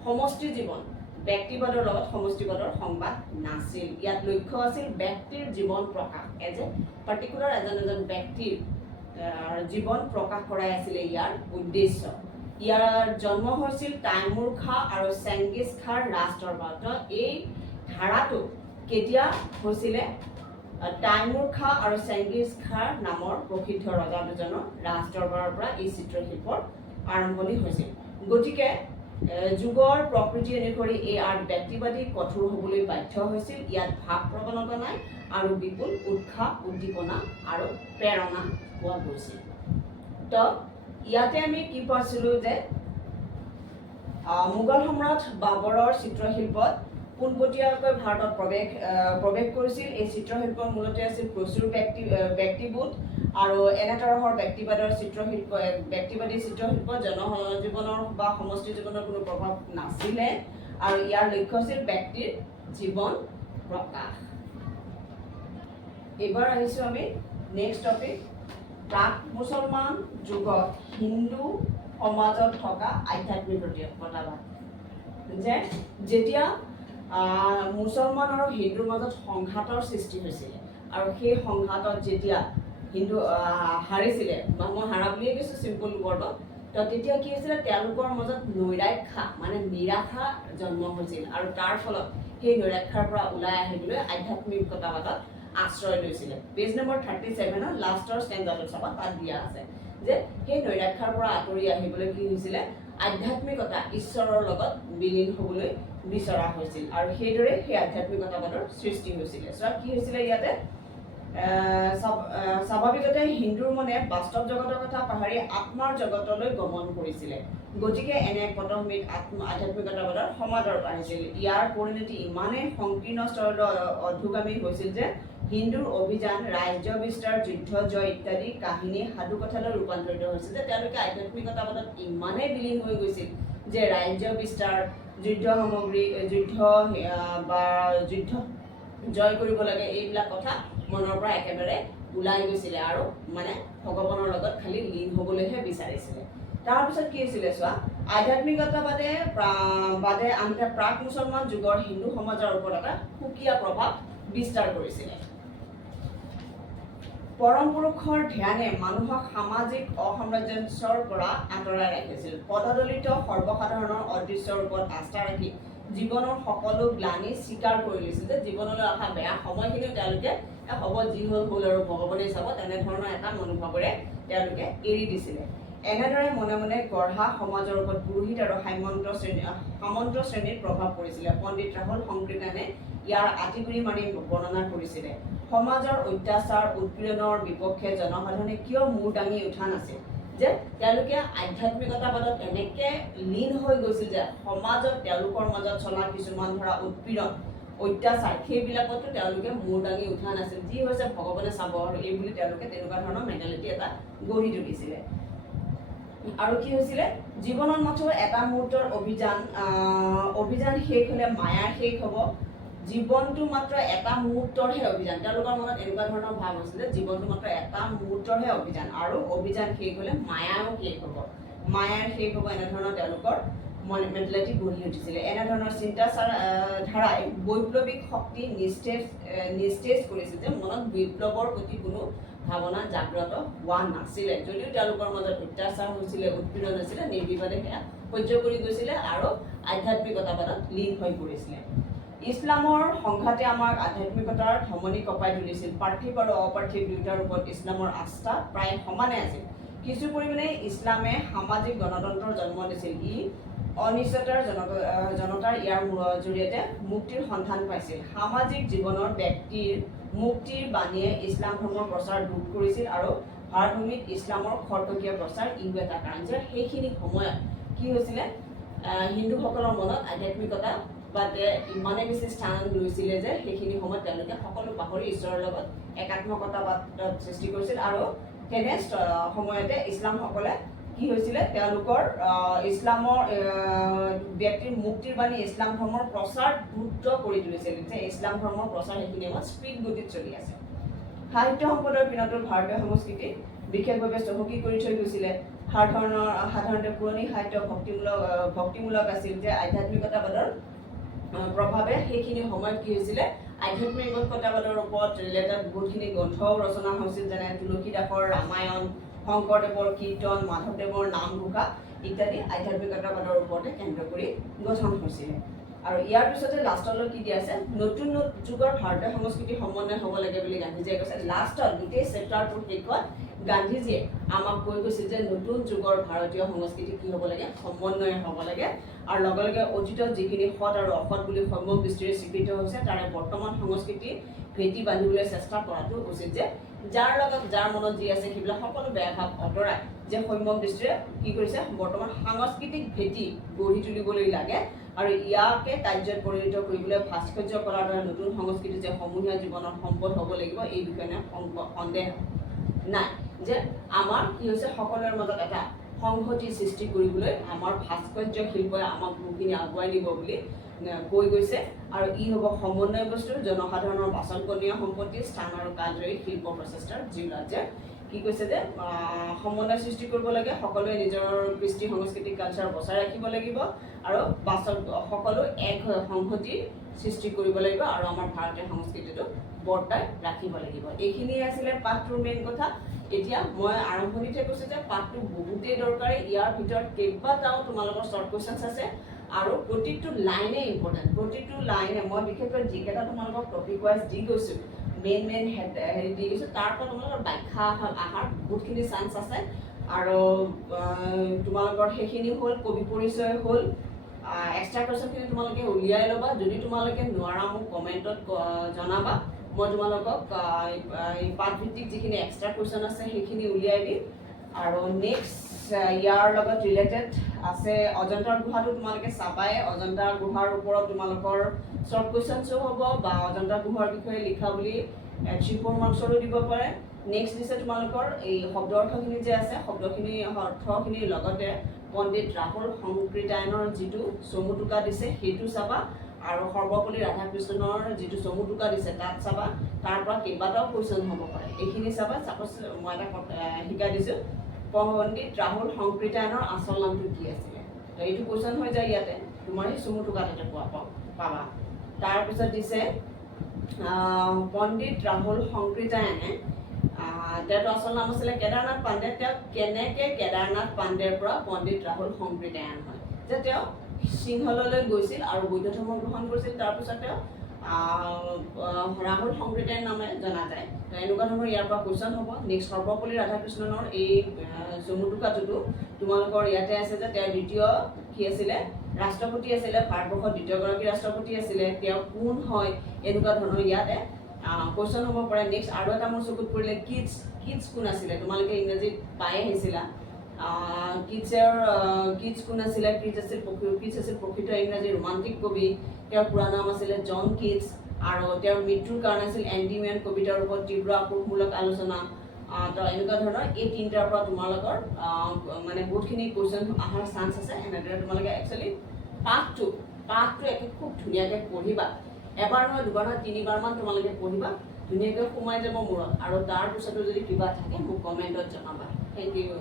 সমষ্টি জীৱন, ব্যক্তিবাদৰ লগত সমষ্টিবাদৰ সংবাদ নাছিল। ইয়াত লক্ষ্য আছিল ব্যক্তিৰ জীৱন প্ৰকাশ, এজ এ পাৰ্টিকুলাৰ এজন ব্যক্তিৰ জীৱন প্ৰকাশ কৰাই আছিলে ইয়াৰ উদ্দেশ্য। ইয়াৰ জন্ম হৈছিল তাইমুৰ খাঁ আৰু চেংগিজ খাঁৰ ৰাজ দৰবাৰত। এই ধাৰাটো কেতিয়া হৈছিলে, তাইমুৰ খাঁ আৰু চেংগিজ খাঁৰ নামৰ প্ৰসিদ্ধ ৰজা দুজনৰ ৰাজ দৰবাৰৰ পৰা এই চিত্ৰশিল্পৰ আৰম্ভণি হৈছিল। গতিকে যুগৰ প্ৰকৃতি অনুসৰি এই আৰ্ট ব্যক্তিবাদী কঠোৰ হ'বলৈ বাধ্য হৈছিল। ইয়াত ভাৱ প্ৰৱণতা নাই, আৰু বিপুল উৎসাহ, উদ্দীপনা আৰু প্ৰেৰণা পোৱা গৈছিল। তো ইয়াতে আমি কি পাইছিলোঁ যে মোগল সম্ৰাট বাবৰৰ চিত্ৰশিল্পত পোনপটীয়াকৈ ভাৰতত প্ৰৱেশ কৰিছিল। এই চিত্ৰশিল্পৰ মূলতে আছিল প্ৰচুৰ ব্যক্তিবোধ, আৰু এনে তৰহৰ ব্যক্তিবাদী চিত্ৰশিল্প জনজীৱনৰ বা সমষ্টি জীৱনৰ কোনো প্ৰভাৱ নাছিলে, আৰু ইয়াৰ লক্ষ্য আছিল ব্যক্তিৰ জীৱন প্ৰকাশ। এইবাৰ আহিছোঁ আমি নেক্সট টপিক, প্ৰাক মুছলমান যুগত হিন্দু সমাজত থকা আধ্যাত্মিকতাবাদ। যে যেতিয়া মুছলমান আৰু হিন্দুৰ মাজত সংঘাতৰ সৃষ্টি হৈছিলে, আৰু সেই সংঘাতত যেতিয়া হিন্দু হাৰিছিলে, মই হাৰা বুলিয়ে কৈছোঁ চিম্পল ৱৰ্ডত, তো তেতিয়া কি হৈছিলে তেওঁলোকৰ মাজত নৈৰাখ্যা মানে নিৰাশা জন্ম হৈছিল আৰু তাৰ ফলত সেই নৈৰাখ্যাৰ পৰা ওলাই আহিবলৈ আধ্যাত্মিকতাবাদত আশ্ৰয় লৈছিলে। পেজ নম্বৰ 37 লাষ্টৰ ষ্টেঞ্জাটো চাবা, তাত দিয়া আছে যে সেই নৈৰাখ্যাৰ পৰা আঁতৰি আহিবলৈ কি হৈছিলে আধ্যাত্মিকতা ঈশ্বৰৰ লগত বিলীন হ'বলৈ বিচৰা হৈছিল আৰু সেইদৰে সেই আধ্যাত্মিকতাবাদৰ সৃষ্টি হৈছিলে। চোৱা কি হৈছিলে ইয়াতে স্বাভাৱিকতে হিন্দুৰ মনে বাস্তৱ জগতৰ কথা পাহৰি আত্মাৰ জগতলৈ গমন কৰিছিলে। গতিকে এনে পটভূমিত আধ্যাত্মিকতাবাদৰ সমাদৰ আহিছিল। ইয়াৰ পৰিণতি ইমানেই সংকীৰ্ণ স্তৰলৈ অধোগামী হৈছিল যে হিন্দুৰ অভিযান, ৰাজ্য বিস্তাৰ, যুদ্ধ জয় ইত্যাদি কাহিনী সাধু কথালৈ ৰূপান্তৰিত হৈছিল যে তেওঁলোকে আধ্যাত্মিকতাবাদত ইমানেই বিলীন হৈ গৈছিল যে ৰাজ্য বিস্তাৰ, যুদ্ধ সামগ্ৰী, যুদ্ধ জয় কৰিব লাগে এইবিলাক কথা মনৰ পৰা একেবাৰে ওলাই গৈছিলে আৰু মানে ভগৱানৰ লগত খালি লীন হ'বলৈহে বিচাৰিছিলে। তাৰপিছত কি হৈছিলে চোৱা আধ্যাত্মিকতাবাদে আনহাতে প্ৰাক মুছলমান যুগৰ হিন্দু সমাজৰ ওপৰত এটা সুকীয়া প্ৰভাৱ বিস্তাৰ কৰিছিলে। পৰম পুৰুষৰ ধ্যানে মানুহক সামাজিক অসামঞ্জস্যৰ পৰা আঁতৰাই ৰাখিছিল। পদদলিত সৰ্বসাধাৰণৰ অদৃশ্য ৰূপত আস্থা ৰাখি জীৱনৰ সকলো গ্লানি স্বীকাৰ কৰি লৈছিল যে জীৱনলৈ অহা বেয়া সময়খিনিও তেওঁলোকে হ'ব যি হ'ল হ'ল আৰু ভগৱানে চাব তেনেধৰণৰ এটা মনোভাৱেৰে তেওঁলোকে এৰি দিছিলে। এনেদৰে মনে মনে গঢ়া সমাজৰ ওপৰত পুৰোহিত আৰু সামন্ত শ্ৰেণীৰ প্ৰভাৱ পৰিছিলে। পণ্ডিত ৰাহুল সংকৃতানে ইয়াৰ আঁতিগুৰি মাৰি বৰ্ণনা কৰিছিলে। সমাজৰ অত্যাচাৰ উৎপীড়নৰ বিপক্ষে জনসাধাৰণে কিয় মূৰ দাঙি উঠা নাছিল যে তেওঁলোকে আধ্যাত্মিকতাবাদত এনেকৈ লীন হৈ গৈছিল যে সমাজত তেওঁলোকৰ মাজত চলা কিছুমান ধৰা উৎপীড়ন অত্যাচাৰ সেইবিলাকতো তেওঁলোকে মূৰ দাঙি উঠা নাছিল। যি হৈছে ভগৱানে চাব আৰু এই বুলি তেওঁলোকে তেনেকুৱা ধৰণৰ মেণ্টেলিটি এটা গঢ়ি তুলিছিলে। আৰু কি হৈছিলে জীৱনত মাত্ৰ এটা মুহূৰ্তৰ অভিযান শেষ হ'লে মায়াৰ শেষ হ'ব। জীৱনটো মাত্ৰ এটা মুহূৰ্তৰহে অভিযান। তেওঁলোকৰ মনত এনেকুৱা ধৰণৰ ভাৱ হৈছিলে জীৱনটো মাত্ৰ এটা মুহূৰ্তৰহে অভিযান আৰু অভিযান শেষ হ'লে মায়াও শেষ হ'ব, মায়াৰ শেষ হ'ব এনেধৰণৰ তেওঁলোকৰ মেণ্টেলিটি গঢ়ি উঠিছিলে। এনেধৰণৰ চিন্তাধাৰাই বৈপ্লৱিক শক্তি নিস্তেজ কৰিছিল যে মনত বিপ্লৱৰ প্ৰতি কোনো ভাৱনা জাগ্ৰত হোৱা নাছিলে। যদিও তেওঁলোকৰ মাজত অত্যাচাৰ হৈছিলে উৎপীড়ন হৈছিলে নিৰ্বিবাদে সেয়া সহ্য কৰি গৈছিলে আৰু আধ্যাত্মিকতাবাদত লীন হৈ পৰিছিলে। ইছলামৰ সংঘাতে আমাক আধ্যাত্মিকতাৰ ধমনী কঁপাই তুলিছিল। পাৰ্থিৱ আৰু অপাৰ্থিৱ দুয়োটাৰ ওপৰত ইছলামৰ আস্থা প্ৰায় সমানে আছিল। কিছু পৰিমাণে ইছলামে সামাজিক গণতন্ত্ৰৰ জন্ম দিছিল। ই অনিশ্চয়তাৰ জনতাৰ ইয়াৰ জৰিয়তে মুক্তিৰ সন্ধান পাইছিল। সামাজিক জীৱনৰ ব্যক্তিৰ মুক্তিৰ বাণীয়ে ইছলাম ধৰ্মৰ প্ৰচাৰ দূৰ কৰিছিল আৰু ভাৰতভূমিত ইছলামৰ খৰতকীয়া প্ৰচাৰ ইও এটা কাৰণ যে সেইখিনি সময়ত কি হৈছিলে হিন্দুসকলৰ মনত আধ্যাত্মিকতা বাদে ইমানেই বেছি স্থান লৈছিলে যে সেইখিনি সময়ত তেওঁলোকে সকলো পাহৰি ঈশ্বৰৰ লগত একাত্মকতাবাদ সৃষ্টি কৰিছিল আৰু তেনে সময়তে ইছলামসকলে কি হৈছিলে তেওঁলোকৰ ইছলামৰ ব্যক্তিৰ মুক্তিৰ বাণী ইছলাম ধৰ্মৰ প্ৰচাৰ দ্ৰুত কৰি তুলিছিল যে ইছলাম ধৰ্মৰ প্ৰচাৰ সেইখিনি সময়ত স্পীড গতিত চলি আছে। সাহিত্য সম্পদৰ পিনতো ভাৰতীয় সংস্কৃতি বিশেষভাৱে চহকী কৰি থৈ গৈছিলে। সাধাৰণতে পুৰণি সাহিত্য ভক্তিমূলক আছিল যে আধ্যাত্মিকতাবাদৰ প্ৰভাৱে সেইখিনি সময়ত কি হৈছিলে আধ্যাত্মিকতাবাদৰ ওপৰত ৰিলেটেড বহুতখিনি গ্ৰন্থও ৰচনা হৈছিল যেনে তুলসীদাসৰ ৰামায়ণ, শংকৰদেৱৰ কীৰ্তন, মাধৱদেৱৰ নামঘোষা ইত্যাদি আধ্যাত্মিকতাবাদৰ ওপৰতে কেন্দ্ৰ কৰি গঠন হৈছিলে। আৰু ইয়াৰ পিছতে লাষ্টলৈ কি দিয়া আছে নতুন যুগৰ ভাৰতীয় সংস্কৃতি সমন্বয় হ'ব লাগে বুলি গান্ধীজীয়ে কৈছে। লাষ্টত গোটেই চেপ্টাৰটোৰ শেষত গান্ধীজীয়ে আমাক কৈ গৈছিল যে নতুন যুগৰ ভাৰতীয় সংস্কৃতি কি হ'ব লাগে সমন্বয় হ'ব লাগে আৰু লগে লগে অতীতত যিখিনি সৎ আৰু অসৎ বুলি সম্যক দৃষ্টিৰে স্বীকৃত হৈছে তাৰে বৰ্তমান সংস্কৃতি ভেটি বান্ধিবলৈ চেষ্টা কৰাটো উচিত যে যাৰ লগত যাৰ মনত যি আছে সেইবিলাক সকলো বেয়া ভাৱ আঁতৰাই যে সম্যক দৃষ্টিৰে কি কৰিছে বৰ্তমান সাংস্কৃতিক ভেটি গঢ়ি তুলিবলৈ লাগে আৰু ইয়াকে কাৰ্যত পৰিণত কৰিবলৈ ভাস্কৰ্য কৰাৰ দৰে নতুন সংস্কৃতি যে সমূহীয়া জীৱনৰ সম্পদ হ'ব লাগিব এই বিষয়ে সন্দেহ নাই যে আমাৰ কি হৈছে সকলোৰে মাজত এটা সংহতি সৃষ্টি কৰিবলৈ আমাৰ ভাস্কৰ্য শিল্পই আমাক বহুখিনি আগুৱাই নিব বুলি কৈ গৈছে আৰু ই হ'ব সমন্বয় বস্তু জনসাধাৰণৰ বাচনকনীয় সম্পত্তি স্থান আৰু কালজয়ী শিল্প প্ৰচেষ্টাৰ জিউলাত যে কি কৈছে যে সমন্বয় সৃষ্টি কৰিব লাগে, সকলোৱে নিজৰ কৃষ্টি সংস্কৃতিক কালচাৰ বচাই ৰাখিব লাগিব আৰু সকলো এক সংহতি সৃষ্টি কৰিব লাগিব আৰু আমাৰ ভাৰতীয় সংস্কৃতিটো বৰ্তাই ৰাখিব লাগিব। এইখিনিয়ে আছিলে পাঠটোৰ মেইন কথা। এতিয়া মই আৰম্ভণিতে কৈছোঁ যে পাঠটো বহুতেই দৰকাৰী, ইয়াৰ ভিতৰত কেইবাটাও তোমালোকৰ শ্বৰ্ট কুৱেশ্যনছ আছে আৰু প্ৰতিটো লাইনে ইম্পৰ্টেণ্ট, প্ৰতিটো লাইনে মই বিশেষকৈ যিকেইটা তোমালোকক টপিক ৱাইজ দি গৈছোঁ, মেইন হেৰি দি গৈছোঁ, তাৰ পৰা তোমালোকৰ ব্যাখ্যা অহাৰ বহুতখিনি চান্স আছে। আৰু তোমালোকৰ সেইখিনি হ'ল, কবি পৰিচয় হ'ল, এক্সট্ৰা কুৱেশ্যনখিনি তোমালোকে উলিয়াই ল'বা। যদি তোমালোকে নোৱাৰা মোক কমেণ্টত জনাবা, মই তোমালোকক পাঠভিত্তিক যিখিনি এক্সট্ৰা কুৱেশ্যন আছে সেইখিনি উলিয়াই দিম। আৰু নেক্সট ইয়াৰ লগত ৰিলেটেড আছে অজন্তাৰ গুহাটো তোমালোকে চাবাই, অজন্তাৰ গুহাৰ ওপৰত তোমালোকৰ শ্বৰ্ট কুৱেশ্যনছো হ'ব বা অজন্তাৰ গুহাৰ বিষয়ে লিখা বুলি 3-4 মাৰ্কছৰো দিব পাৰে। নেক্সট দিছে তোমালোকৰ এই শব্দ অৰ্থখিনি যে আছে, অৰ্থখিনিৰ লগতে পণ্ডিত ৰাহুল সংকৃতায়নৰ যিটো চমু টোকা দিছে সেইটো চাবা আৰু সৰ্বপল্লী ৰাধাকৃষ্ণনৰ যিটো চমু টোকা দিছে তাত চাবা, তাৰ পৰা কেইবাটাও কুৱেশ্যন হ'ব পাৰে, এইখিনি চাবা। চাপ'জ মই এটা শিকাই দিছোঁ, পণ্ডিত ৰাহুল সংকৃতায়নৰ আচল নামটো কি আছিলে, তো এইটো কুৱেশ্যন হৈ যায় ইয়াতে, তোমাৰ এই চমু টোকাতে পাবা। তাৰপিছত দিছে পণ্ডিত ৰাহুল সংকৃতায়নে, তেওঁতো আচল নাম আছিলে কেদাৰনাথ পাণ্ডে, তেওঁ কেনেকৈ কেদাৰনাথ পাণ্ডেৰ পৰা পণ্ডিত ৰাহুল সংকৃতায়ন হয়, যে তেওঁ সিংহললৈ গৈছিল আৰু বৌদ্ধ ধৰ্ম গ্ৰহণ কৰিছিল, তাৰপিছত তেওঁ ৰাহুল সংকৃতায়ন নামে জনা যায়। তো এনেকুৱা ধৰণৰ ইয়াৰ পৰা কুৱেশ্যন হ'ব। নেক্সট সৰ্বপল্লী ৰাধাকৃষ্ণনৰ এই চমু টোকাটোতো তোমালোকৰ ইয়াতে আছে যে তেওঁ দ্বিতীয় কি আছিলে, ৰাষ্ট্ৰপতি আছিলে, ভাৰতবৰ্ষৰ দ্বিতীয়গৰাকী ৰাষ্ট্ৰপতি আছিলে, তেওঁ কোন হয়, এনেকুৱা ধৰণৰ ইয়াতে কুৱেশ্যন হ'ব পাৰে। নেক্সট আৰু এটা মোৰ চকুত পৰিলে কিডছ কোন আছিলে, তোমালোকে ইংৰাজীত পাই আহিছিলা। কিডছ কোন আছিলে, কিডছ আছিল প্ৰকৃত ইংৰাজী ৰোমান্টিক কবি, তেওঁৰ পুৰা নাম আছিলে জন কিডছ আৰু তেওঁৰ মৃত্যুৰ কাৰণ আছিল এণ্টিমেন কবিতাৰ ওপৰত তীব্ৰ আপোষমূলক আলোচনা। তো এনেকুৱা ধৰণৰ এই তিনিটাৰ পৰা তোমালোকৰ মানে বহুতখিনি কুৱেশ্যন অহাৰ চান্স আছে। এনেদৰে তোমালোকে একচুৱেলি পাঠটো একে খুব ধুনীয়াকৈ পঢ়িবা, এবাৰ নহয়, দুবাৰ নহয়, 3বাৰমান তোমালোকে পঢ়িবা, ধুনীয়াকৈ সোমাই যাব মূৰত। আৰু তাৰপিছতো যদি কিবা থাকে মোক কমেণ্টত জনাবা। Thank U.